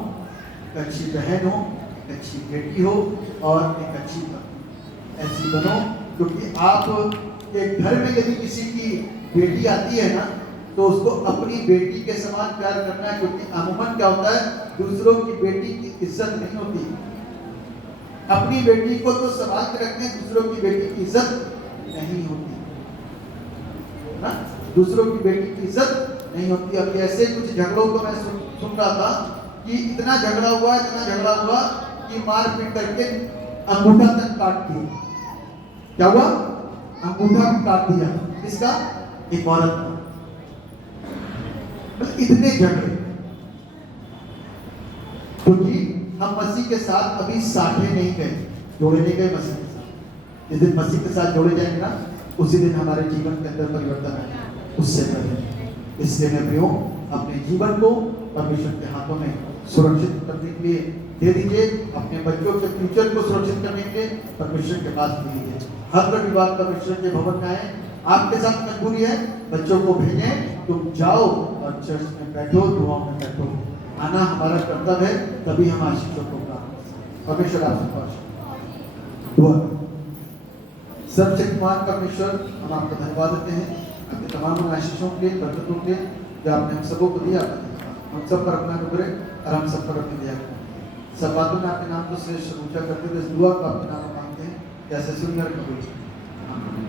एक अच्छी बहन हो, एक अच्छी बेटी हो, और एक अच्छी पत्नी ऐसी बनो, क्योंकि आप एक घर में यदि किसी की बेटी आती है ना, तो उसको अपनी बेटी के समान प्यार करना है, क्योंकि अमूमन क्या होता है, दूसरों की बेटी की इज्जत नहीं होती। अपनी बेटी को तो संभाल के रखते हैं, दूसरों की बेटी की इज्जत नहीं होती ना, दूसरों की बेटी की इज्जत नहीं होती। अब ऐसे कुछ झगड़ों को मैं सुन रहा था कि इतना झगड़ा हुआ कि मार पीट करके अंगूठा तक काट दिया। क्या हुआ, अंगूठा भी काट दिया, किसका, एक औरत का। इतने झगड़े, क्योंकि हम मसीह के साथ अभी साथे नहीं गए, जोड़े नहीं गए मसीह के साथ। जिस दिन मसीह के साथ जोड़े जाएंगे ना, उसी दिन हमारे जीवन के अंदर परिवर्तन आएगा, उससे पहले। इसलिए मैं प्रियो, अपने जीवन को परमेश्वर के हाथों में सुरक्षित करने के लिए दे दीजिए, अपने बच्चों के फ्यूचर को सुरक्षित करने के लिए परमेश्वर के पास दे दीजिए। हर रविवार परमेश्वर के भवन में आए, आपके साथ मजबूरी है, बच्चों को भेजें, तुम जाओ और चर्च में बैठो, दुआओं में बैठो। आना हमारा कर्तव्य है, तभी हम आशीषों को प्राप्त। परमेश्वर आपसे दुआ। सर्वशक्तिमान परमेश्वर, हम आपको धन्यवाद देते हैं आपके तमाम आशीषों के, बरकतों के, जो आपने हम सबों को दिया। हम सब पर अपना अनुग्रह और हम सब पर अपनी दया करें। सब बातों में आपके नाम को श्रेष्ठ ऊंचा करते हुए इस दुआ को आपके नाम मांगते हैं, जैसे सुनकर कबूल।